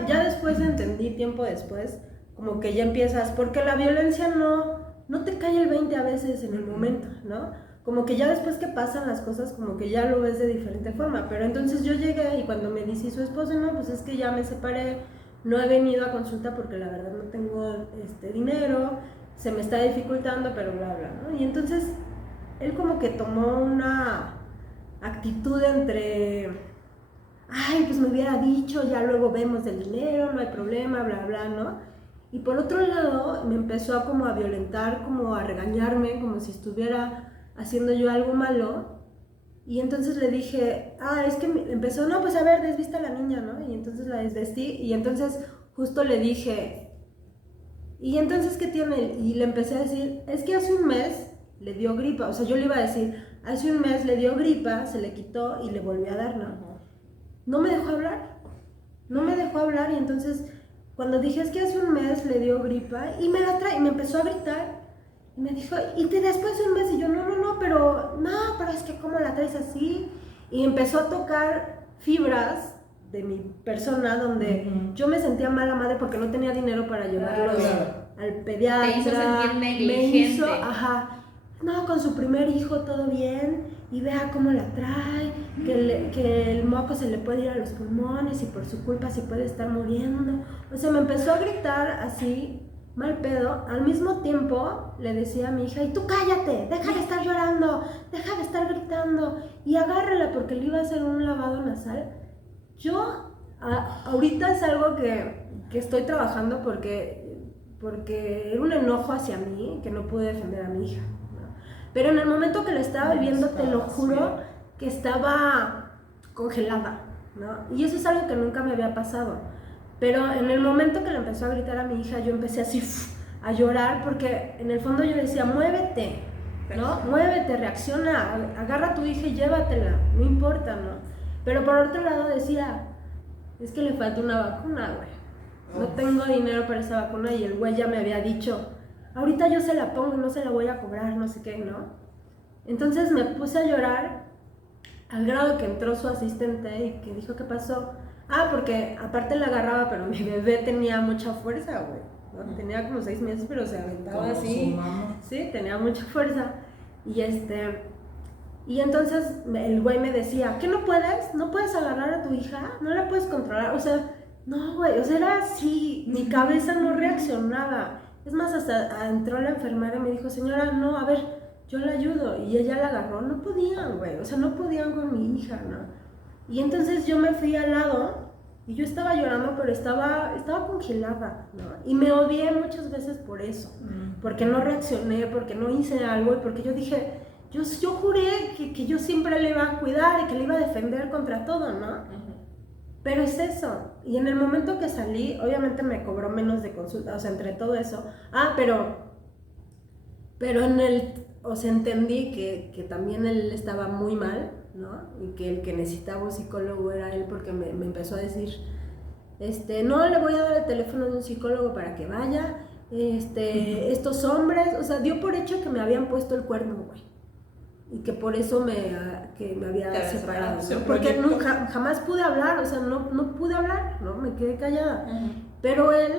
ya después entendí, tiempo después, como que ya empiezas, porque la violencia no te cae el 20 a veces en el momento, ¿no? Como que ya después que pasan las cosas, como que ya lo ves de diferente forma, pero entonces yo llegué y cuando me dice su esposo, no, pues es que ya me separé, no he venido a consulta porque la verdad no tengo dinero, se me está dificultando, pero bla, bla, ¿no? Y entonces él como que tomó una actitud entre, ay, pues me hubiera dicho, ya luego vemos el dinero, no hay problema, bla, bla, ¿no? Y por otro lado me empezó como a violentar, como a regañarme, como si estuviera haciendo yo algo malo, Y entonces le dije, es que empezó, no, pues a ver, desvista a la niña, ¿no? Y entonces la desvestí y entonces justo le dije, ¿y entonces qué tiene? Y le empecé a decir, es que hace un mes le dio gripa, o sea, yo le iba a decir, hace un mes le dio gripa, se le quitó y le volvió a dar, ¿no? No me dejó hablar y entonces cuando dije, es que hace un mes le dio gripa y me empezó a gritar. Y me dijo, después de un mes, y yo, no, pero es que ¿cómo la traes así? Y empezó a tocar fibras de mi persona donde yo me sentía mala madre porque no tenía dinero para llevarlos al pediatra. Te hizo sentir negligente. No, con su primer hijo todo bien, y vea cómo la trae, que el moco se le puede ir a los pulmones y por su culpa se puede estar muriendo. O sea, me empezó a gritar así, mal pedo. Al mismo tiempo le decía a mi hija, y tú cállate, deja de estar llorando, deja de estar gritando y agárrala porque le iba a hacer un lavado nasal. Yo ahorita es algo que estoy trabajando porque era un enojo hacia mí que no pude defender a mi hija, ¿no? Pero en el momento que la estaba viviendo, te lo juro que estaba congelada, ¿no? Y eso es algo que nunca me había pasado. Pero en el momento que le empezó a gritar a mi hija, yo empecé así a llorar porque en el fondo yo decía, muévete, ¿no? Muévete, reacciona, agarra a tu hija y llévatela, no importa, ¿no? Pero por otro lado decía, es que le falta una vacuna, güey. No tengo dinero para esa vacuna y el güey ya me había dicho, ahorita yo se la pongo y no se la voy a cobrar, no sé qué, ¿no? Entonces me puse a llorar al grado que entró su asistente y que dijo, ¿qué pasó? Porque aparte la agarraba, pero mi bebé tenía mucha fuerza, güey, ¿no? Tenía como 6 meses, pero se aventaba como así. su mamá. Sí, tenía mucha fuerza. Y entonces el güey me decía, ¿qué no puedes? ¿No puedes agarrar a tu hija? ¿No la puedes controlar? O sea, no, güey, o sea, era así, mi cabeza no reaccionaba. Es más, hasta entró la enfermera y me dijo, señora, no, a ver, yo la ayudo. Y ella la agarró, no podían, güey, o sea, no podían con mi hija, ¿no? Y entonces yo me fui al lado y yo estaba llorando, pero estaba congelada, ¿no? Y me odié muchas veces por eso, porque no reaccioné, porque no hice algo y porque yo dije, yo juré que yo siempre le iba a cuidar y que le iba a defender contra todo, ¿no? Pero es eso. Y en el momento que salí, obviamente me cobró menos de consulta, o sea, entre todo eso. Pero o sea, entendí que también él estaba muy mal, ¿no? Y que el que necesitaba un psicólogo era él porque me empezó a decir, no le voy a dar el teléfono de un psicólogo para que vaya, estos hombres, o sea, dio por hecho que me habían puesto el cuerno, güey. Y que por eso me había separado, ¿no? Porque jamás pude hablar, o sea, no pude hablar, ¿no? Me quedé callada. Pero él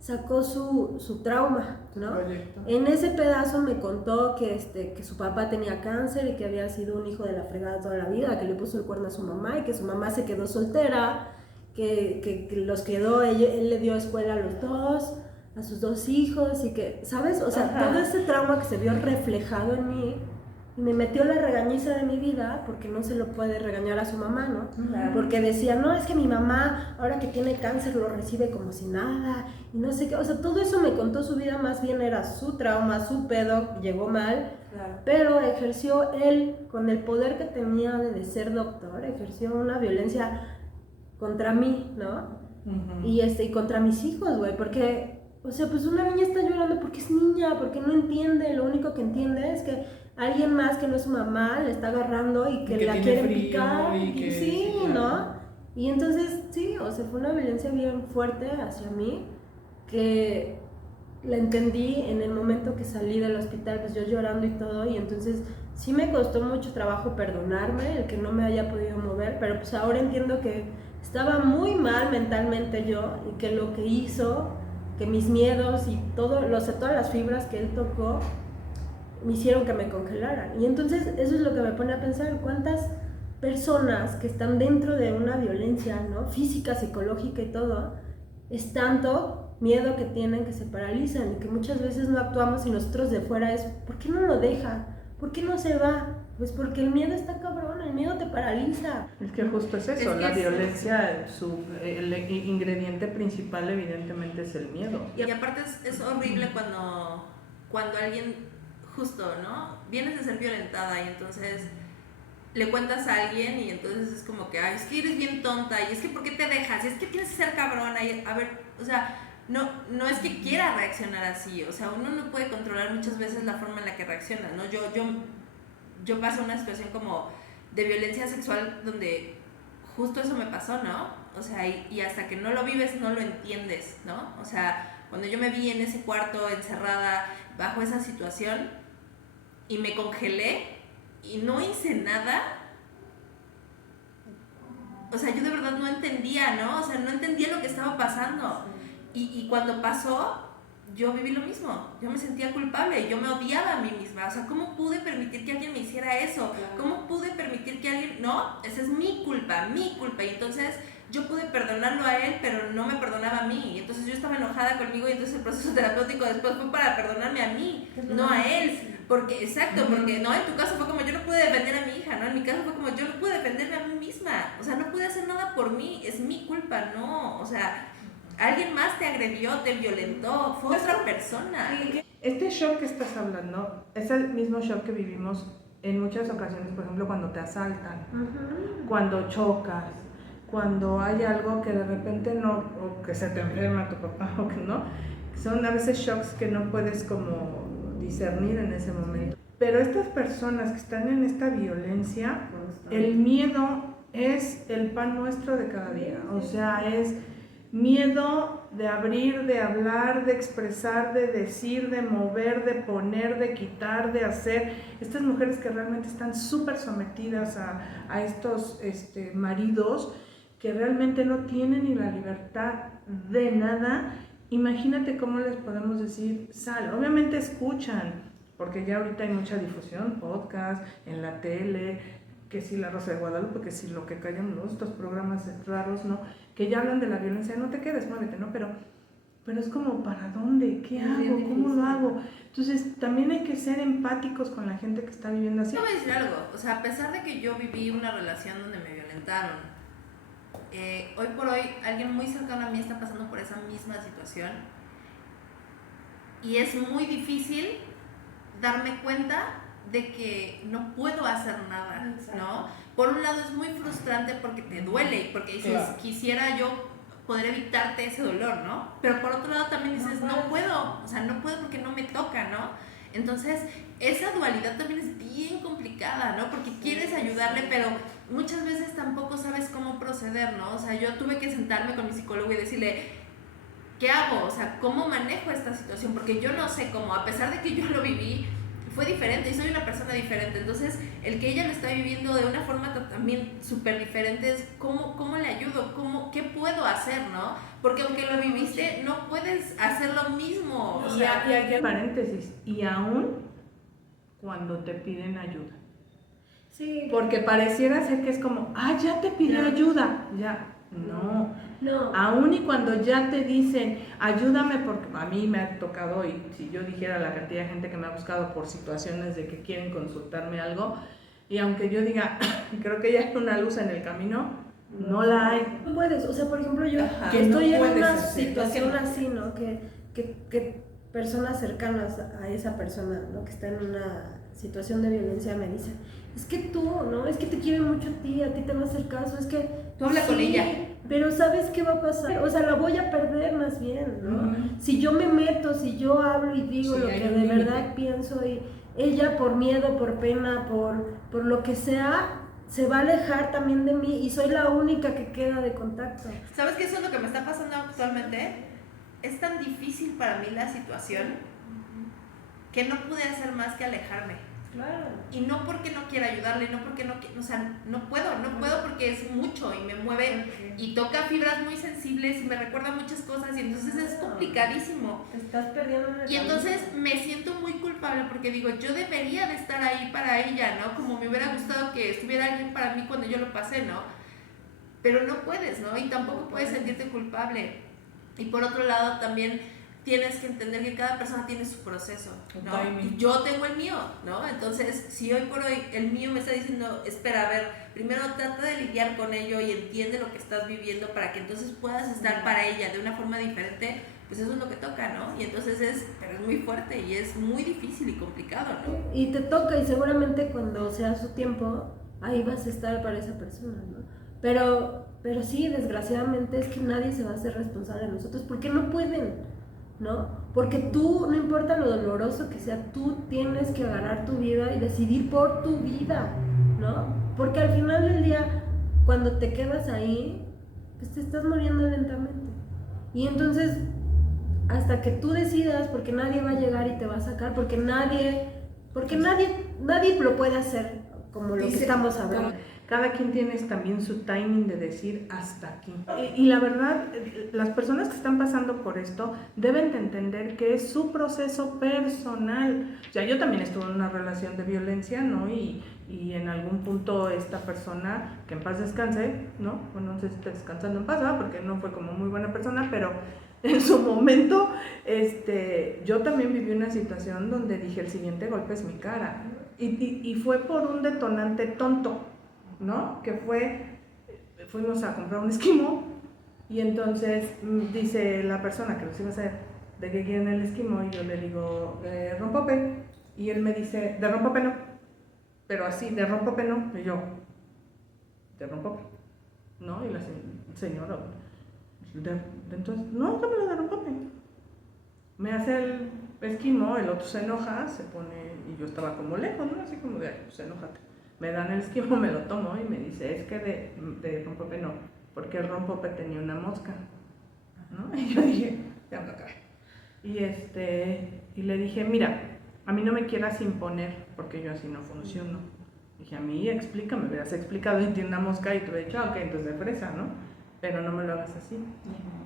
sacó su trauma, ¿no? Proyecto. En ese pedazo me contó que su papá tenía cáncer y que había sido un hijo de la fregada toda la vida, que le puso el cuerno a su mamá y que su mamá se quedó soltera, que los quedó, él le dio escuela a los dos, a sus 2 hijos y que, ¿sabes? O sea, todo ese trauma que se vio reflejado en mí y me metió la regañiza de mi vida porque no se lo puede regañar a su mamá, ¿no? Claro. Porque decía, no, es que mi mamá ahora que tiene cáncer lo recibe como si nada y no sé qué, o sea, todo eso me contó su vida, más bien era su trauma, su pedo, llegó mal, Claro. pero ejerció él, con el poder que tenía de ser doctor, ejerció una violencia contra mí, ¿no? Y contra mis hijos, güey, porque, o sea, pues una niña está llorando porque es niña, porque no entiende, lo único que entiende es que alguien más que no es su mamá le está agarrando y que la quiere picar, y sí, ¿no? Y entonces, sí, o sea, fue una violencia bien fuerte hacia mí, que la entendí en el momento que salí del hospital, pues yo llorando y todo, y entonces sí me costó mucho trabajo perdonarme, el que no me haya podido mover, pero pues ahora entiendo que estaba muy mal mentalmente yo, y que lo que hizo, que mis miedos y todas las fibras que él tocó, me hicieron que me congelaran. Y entonces eso es lo que me pone a pensar, cuántas personas que están dentro de una violencia, ¿no? Física, psicológica y todo, es tanto miedo que tienen que se paralizan y que muchas veces no actuamos y nosotros de fuera es, ¿por qué no lo deja? ¿Por qué no se va? Pues porque el miedo está cabrón, el miedo te paraliza. Es que justo es eso, Es que la es- violencia, el ingrediente principal evidentemente es el miedo. Y aparte es horrible cuando alguien, justo, ¿no? Vienes de ser violentada y entonces le cuentas a alguien y entonces es como que, ay, es que eres bien tonta, y es que ¿por qué te dejas? Y es que tienes que ser cabrona, y a ver, o sea, no es que quiera reaccionar así, o sea, uno no puede controlar muchas veces la forma en la que reacciona, ¿no? Yo pasé una situación como de violencia sexual donde justo eso me pasó, ¿no? O sea, y hasta que no lo vives no lo entiendes, ¿no? O sea, cuando yo me vi en ese cuarto encerrada bajo esa situación y me congelé y no hice nada, o sea, yo de verdad no entendía, ¿no? O sea, no entendía lo que estaba pasando. Y cuando pasó, yo viví lo mismo. Yo me sentía culpable, yo me odiaba a mí misma. O sea, ¿cómo pude permitir que alguien me hiciera eso? ¿Cómo pude permitir que alguien... No, esa es mi culpa. Y entonces yo pude perdonarlo a él, pero no me perdonaba a mí. Y entonces yo estaba enojada conmigo y entonces el proceso terapéutico después fue para perdonarme a mí, no a él. Porque, exacto, porque no, en tu caso fue como yo no pude defender a mi hija, ¿no? En mi caso fue como yo no pude defenderme a mí misma. O sea, no pude hacer nada por mí, es mi culpa, no. O sea, alguien más te agredió, te violentó, fue otra persona. Este shock que estás hablando es el mismo shock que vivimos en muchas ocasiones, por ejemplo, cuando te asaltan, cuando chocas, cuando hay algo que de repente no, o que se te enferma tu papá, o que no. Son a veces shocks que no puedes como discernir en ese momento. Pero estas personas que están en esta violencia, el miedo es el pan nuestro de cada día. O sea, es miedo de abrir, de hablar, de expresar, de decir, de mover, de poner, de quitar, de hacer. Estas mujeres que realmente están súper sometidas a estos maridos que realmente no tienen ni la libertad de nada. Imagínate cómo les podemos decir, sal. Obviamente escuchan, porque ya ahorita hay mucha difusión, podcast, en la tele, que si La Rosa de Guadalupe, que si Lo que callan estos programas raros, ¿no? Que ya hablan de la violencia, no te quedes, muévete, ¿no? Pero es como, ¿para dónde? ¿Qué hago? ¿Cómo lo hago? Entonces, también hay que ser empáticos con la gente que está viviendo así. Te voy a decir algo, o sea, a pesar de que yo viví una relación donde me violentaron, hoy por hoy alguien muy cercano a mí está pasando por esa misma situación y es muy difícil darme cuenta de que no puedo hacer nada, ¿no? Por un lado es muy frustrante porque te duele y porque dices, quisiera yo poder evitarte ese dolor, ¿no? Pero por otro lado también dices, no puedo, o sea, no puedo porque no me toca, ¿no? Entonces, esa dualidad también es bien complicada, ¿no? Porque quieres ayudarle, pero muchas veces tampoco sabes cómo proceder, ¿no? O sea, yo tuve que sentarme con mi psicólogo y decirle, ¿qué hago? O sea, ¿cómo manejo esta situación? Porque yo no sé cómo, a pesar de que yo lo viví, fue diferente y soy una persona diferente. Entonces, el que ella lo está viviendo de una forma también súper diferente es ¿cómo le ayudo? ¿Qué puedo hacer, no? Porque aunque lo viviste, no puedes hacer lo mismo. O sea, y aquí paréntesis, y aún cuando te piden ayuda. Sí. Porque pareciera ser que es como, ya te pidió ayuda. Ya, no. Aún y cuando ya te dicen, ayúdame, porque a mí me ha tocado, y si yo dijera la cantidad de gente que me ha buscado por situaciones de que quieren consultarme algo, y aunque yo diga, creo que ya hay una luz en el camino, no la hay. No puedes, o sea, por ejemplo, yo que estoy no en una puedes hacer, situación que no. así, ¿no? Que personas cercanas a esa persona, ¿no? Que está en una situación de violencia me dicen, es que tú, ¿no? Es que te quiere mucho a ti te va a hacer caso, es que... Tú habla con ella. Pero ¿sabes qué va a pasar? O sea, la voy a perder más bien, ¿no? Si yo me meto, si yo hablo y digo lo que de verdad pienso y ella por miedo, por pena, por lo que sea, se va a alejar también de mí y soy la única que queda de contacto. ¿Sabes qué? Eso es lo que me está pasando actualmente. Es tan difícil para mí la situación que no pude hacer más que alejarme. Claro. Y no porque no quiera ayudarle, no porque no, o sea, no puedo porque es mucho y me mueve y toca fibras muy sensibles y me recuerda muchas cosas y entonces es complicadísimo. Te estás perdiendo en el Y entonces me siento muy culpable porque digo, yo debería de estar ahí para ella, ¿no? Como me hubiera gustado que estuviera alguien para mí cuando yo lo pasé, ¿no? Pero no puedes, ¿no? Y tampoco puedes sentirte culpable. Y por otro lado también tienes que entender que cada persona tiene su proceso, ¿no? Y yo tengo el mío, ¿no? Entonces, si hoy por hoy el mío me está diciendo, espera, a ver, primero trata de lidiar con ello y entiende lo que estás viviendo para que entonces puedas estar para ella de una forma diferente, pues eso es lo que toca, ¿no? Y entonces es muy fuerte y es muy difícil y complicado, ¿no? Y te toca y seguramente cuando sea su tiempo ahí vas a estar para esa persona, ¿no? Pero sí, desgraciadamente es que nadie se va a hacer responsable de nosotros porque no pueden, ¿no? Porque tú, no importa lo doloroso que sea, tú tienes que agarrar tu vida y decidir por tu vida, ¿no? Porque al final del día, cuando te quedas ahí, pues te estás muriendo lentamente. Y entonces, hasta que tú decidas, porque nadie va a llegar y te va a sacar, porque nadie lo puede hacer como lo que estamos hablando. Cada quien tiene también su timing de decir hasta aquí. Y la verdad, las personas que están pasando por esto deben de entender que es su proceso personal. O sea, yo también estuve en una relación de violencia, ¿no? Y en algún punto esta persona, que en paz descanse, ¿no? Bueno, no sé si está descansando en paz, ¿verdad? Porque no fue como muy buena persona, pero en su momento, yo también viví una situación donde dije, el siguiente golpe es mi cara. Y fue por un detonante tonto, ¿no? Que fuimos a comprar un esquimo y entonces dice la persona que nos iba a hacer, ¿de qué quieren el esquimo? Y yo le digo, de rompope. Y él me dice, de rompope no, pero así, de rompope no. Y yo, de rompope, ¿no? Y la señora, entonces, no, dámelo de rompope. Me hace el esquimo, el otro se enoja, se pone, y yo estaba como lejos, ¿no? Así como de, pues enójate. Me dan el esquimo, me lo tomo y me dice, es que de rompope no, porque el rompope tenía una mosca, ¿no? Y yo dije, ya me acabé. Y le dije, mira, a mí no me quieras imponer, porque yo así no funciono. Dije, a mí explícame, me hubieras explicado y tiene una mosca y tú hubieras dicho, ok, entonces de fresa, ¿no? Pero no me lo hagas así.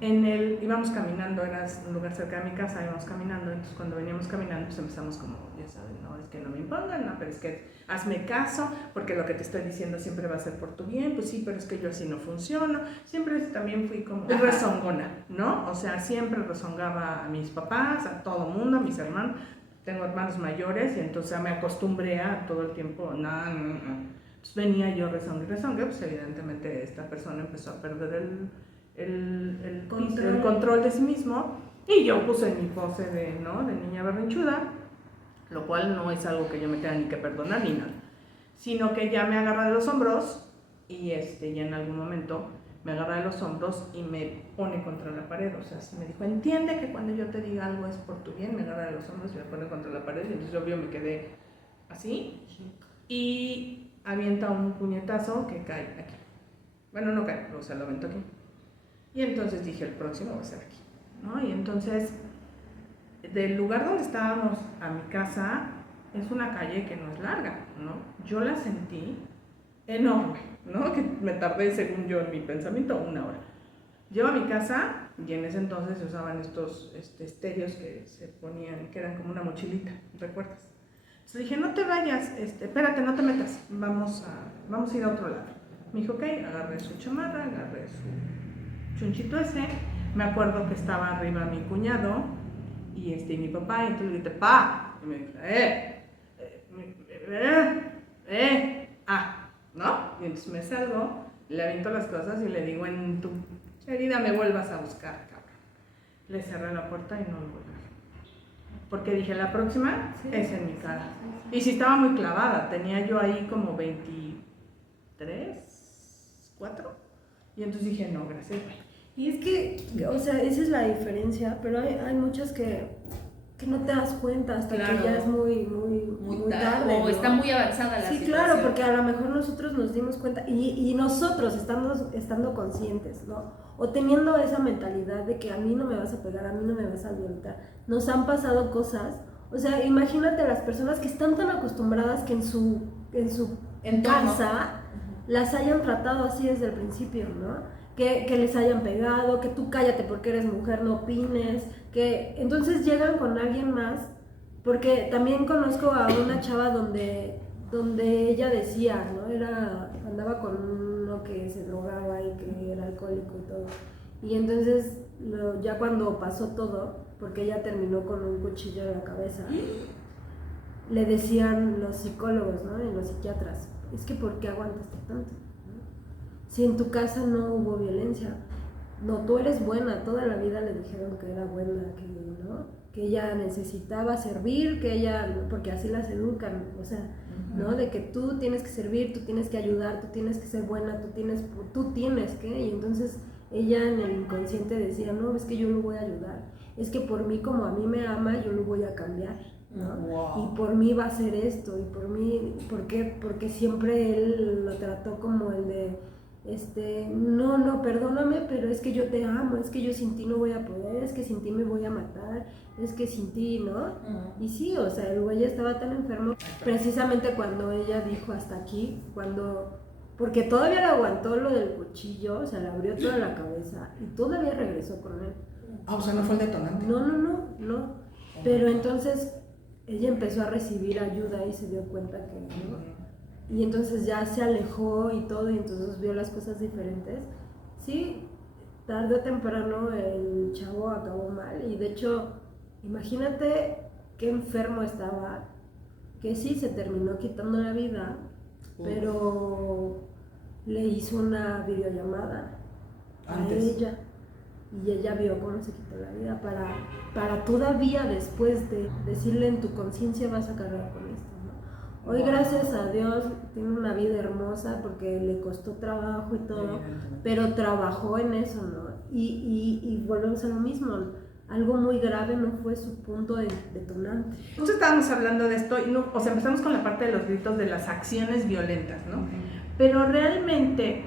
Íbamos caminando, era un lugar cerca de mi casa, íbamos caminando, entonces cuando veníamos caminando pues empezamos como, ya saben, no, es que no me impongan, no, pero es que hazme caso, porque lo que te estoy diciendo siempre va a ser por tu bien, pues sí, pero es que yo así no funciono. Siempre también fui como rezongona, ¿no? O sea, siempre rezongaba a mis papás, a todo mundo, a mis hermanos. Tengo hermanos mayores y entonces me acostumbré a todo el tiempo, no. Entonces venía yo rezongue, pues evidentemente esta persona empezó a perder el control de sí mismo y yo puse mi pose de niña berrinchuda, lo cual no es algo que yo me tenga ni que perdonar ni nada, sino que ya me agarra de los hombros y ya en algún momento me agarra de los hombros y me pone contra la pared. O sea, me dijo, entiende que cuando yo te diga algo es por tu bien. Me agarra de los hombros y me pone contra la pared y entonces yo me quedé así y avienta un puñetazo que cae aquí. Bueno, no cae, o sea, lo aventó aquí. Y entonces dije, el próximo va a ser aquí, ¿no? Y entonces, del lugar donde estábamos a mi casa, es una calle que no es larga, ¿no? Yo la sentí enorme, ¿no? Que me tardé, según yo, en mi pensamiento, 1 hora. Llego a mi casa y en ese entonces se usaban estos estéreos que se ponían, que eran como una mochilita, ¿recuerdas? Entonces dije, no te vayas, espérate, no te metas, vamos a ir a otro lado. Me dijo, ok, agarré su chamarra, agarré su chunchito ese. Me acuerdo que estaba arriba mi cuñado y mi papá, y entonces le dije, pa, y me dijo, ¿no? Y entonces me salgo, le aviento las cosas y le digo, en tu herida me vuelvas a buscar, cabrón. Le cerré la puerta y no lo volví a ver. Porque dije, la próxima es en mi cara. Y sí estaba muy clavada, tenía yo ahí como 23, 4. Y entonces dije, no, gracias, güey. Y es que, o sea, esa es la diferencia, pero hay muchas que no te das cuenta hasta que ya es muy tarde. O ¿no? está muy avanzada la situación. Sí, claro, porque a lo mejor nosotros nos dimos cuenta y nosotros estando conscientes, ¿no? O teniendo esa mentalidad de que a mí no me vas a pegar, a mí no me vas a violentar. Nos han pasado cosas, o sea, imagínate las personas que están tan acostumbradas que en su casa las hayan tratado así desde el principio, ¿no? Que les hayan pegado, que tú cállate porque eres mujer, no opines, que entonces llegan con alguien más, porque también conozco a una chava donde ella decía, ¿no? Andaba con uno que se drogaba y que era alcohólico y todo, y entonces ya cuando pasó todo, porque ella terminó con un cuchillo en la cabeza, le decían los psicólogos, ¿no? Y los psiquiatras, es que ¿por qué aguantaste tanto? Si en tu casa no hubo violencia. no, tú eres buena, toda la vida le dijeron que era buena, que ella necesitaba servir, que ella, porque así las educan, o sea, ¿no? De que tú tienes que servir, tú tienes que ayudar, tú tienes que ser buena, tú tienes que, y entonces ella en el inconsciente decía, no, es que yo lo voy a ayudar, es que por mí, como a mí me ama, yo lo voy a cambiar, ¿no? Wow. Y por mí va a ser esto, y por mí, ¿por qué? Porque siempre él lo trató como el de, no, perdóname, pero es que yo te amo, es que yo sin ti no voy a poder, es que sin ti me voy a matar, es que sin ti, ¿no? Y sí, o sea, el güey estaba tan enfermo, precisamente cuando ella dijo hasta aquí, porque todavía le aguantó lo del cuchillo, o sea, le abrió toda la cabeza y todavía regresó con él. Ah, o sea, no fue el detonante. No, pero entonces ella empezó a recibir ayuda y se dio cuenta que no. Y entonces ya se alejó y todo, y entonces vio las cosas diferentes. Sí, tarde o temprano el chavo acabó mal, y de hecho, imagínate qué enfermo estaba, que sí, se terminó quitando la vida, pero le hizo una videollamada Antes. a ella, y ella vio cómo se quitó la vida, para todavía después de decirle en tu conciencia vas a cargar con esto. Hoy, gracias a Dios, tiene una vida hermosa porque le costó trabajo y todo, pero trabajó en eso, ¿no? Y volvemos a lo mismo, algo muy grave no fue su punto detonante. Justo estábamos hablando de esto, y no, o sea, empezamos con la parte de los gritos de las acciones violentas, ¿no? Pero realmente,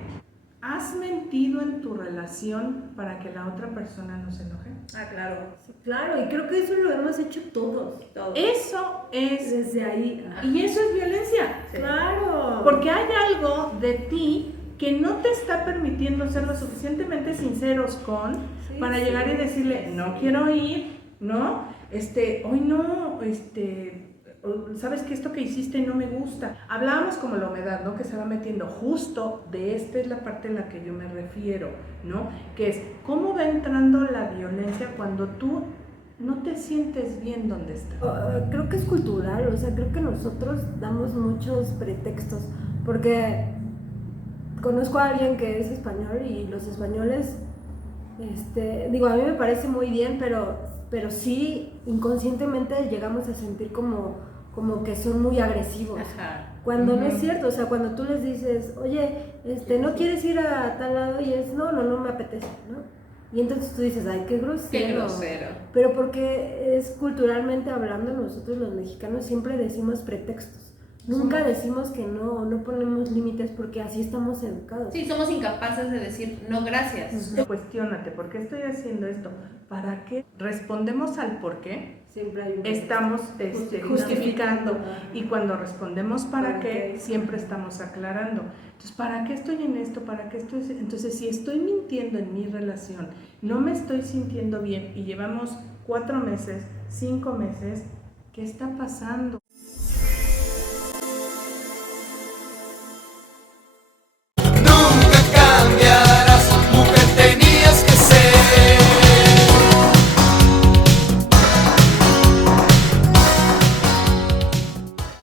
¿has mentido en tu relación para que la otra persona no se enoje? Ah, claro. Sí, claro, y creo que eso lo hemos hecho todos. Eso es... Desde ahí. Y eso es violencia. Sí. Claro. Porque hay algo de ti que no te está permitiendo ser lo suficientemente sinceros para llegar y decirle, no quiero ir, ¿no? Hoy no, sabes que esto que hiciste no me gusta. Hablábamos como la humedad, ¿no? Que se va metiendo justo de esta es la parte a la que yo me refiero, ¿no? Que es cómo va entrando la violencia cuando tú no te sientes bien donde estás. Creo que es cultural, o sea, creo que nosotros damos muchos pretextos, porque conozco a alguien que es español y los españoles, digo, a mí me parece muy bien, pero sí, inconscientemente llegamos a sentir como que son muy agresivos. Ajá. Cuando no es cierto, o sea, cuando tú les dices, oye, ¿no quieres ir a tal lado? Y es, no me apetece, ¿no? Y entonces tú dices, ay, qué grosero. Qué grosero. Pero porque es culturalmente hablando, nosotros los mexicanos siempre decimos pretextos. Nunca decimos que no ponemos límites porque así estamos educados. Sí, somos incapaces de decir no gracias. Cuestiónate, ¿por qué estoy haciendo esto? ¿Para qué? Respondemos al por qué. Siempre hay un Estamos justificando, y cuando respondemos para ¿Para qué, qué? siempre estamos aclarando. Entonces, ¿para qué estoy en esto? ¿Para qué estoy? Entonces, si estoy mintiendo en mi relación, no me estoy sintiendo bien y llevamos 4 meses, 5 meses, ¿qué está pasando?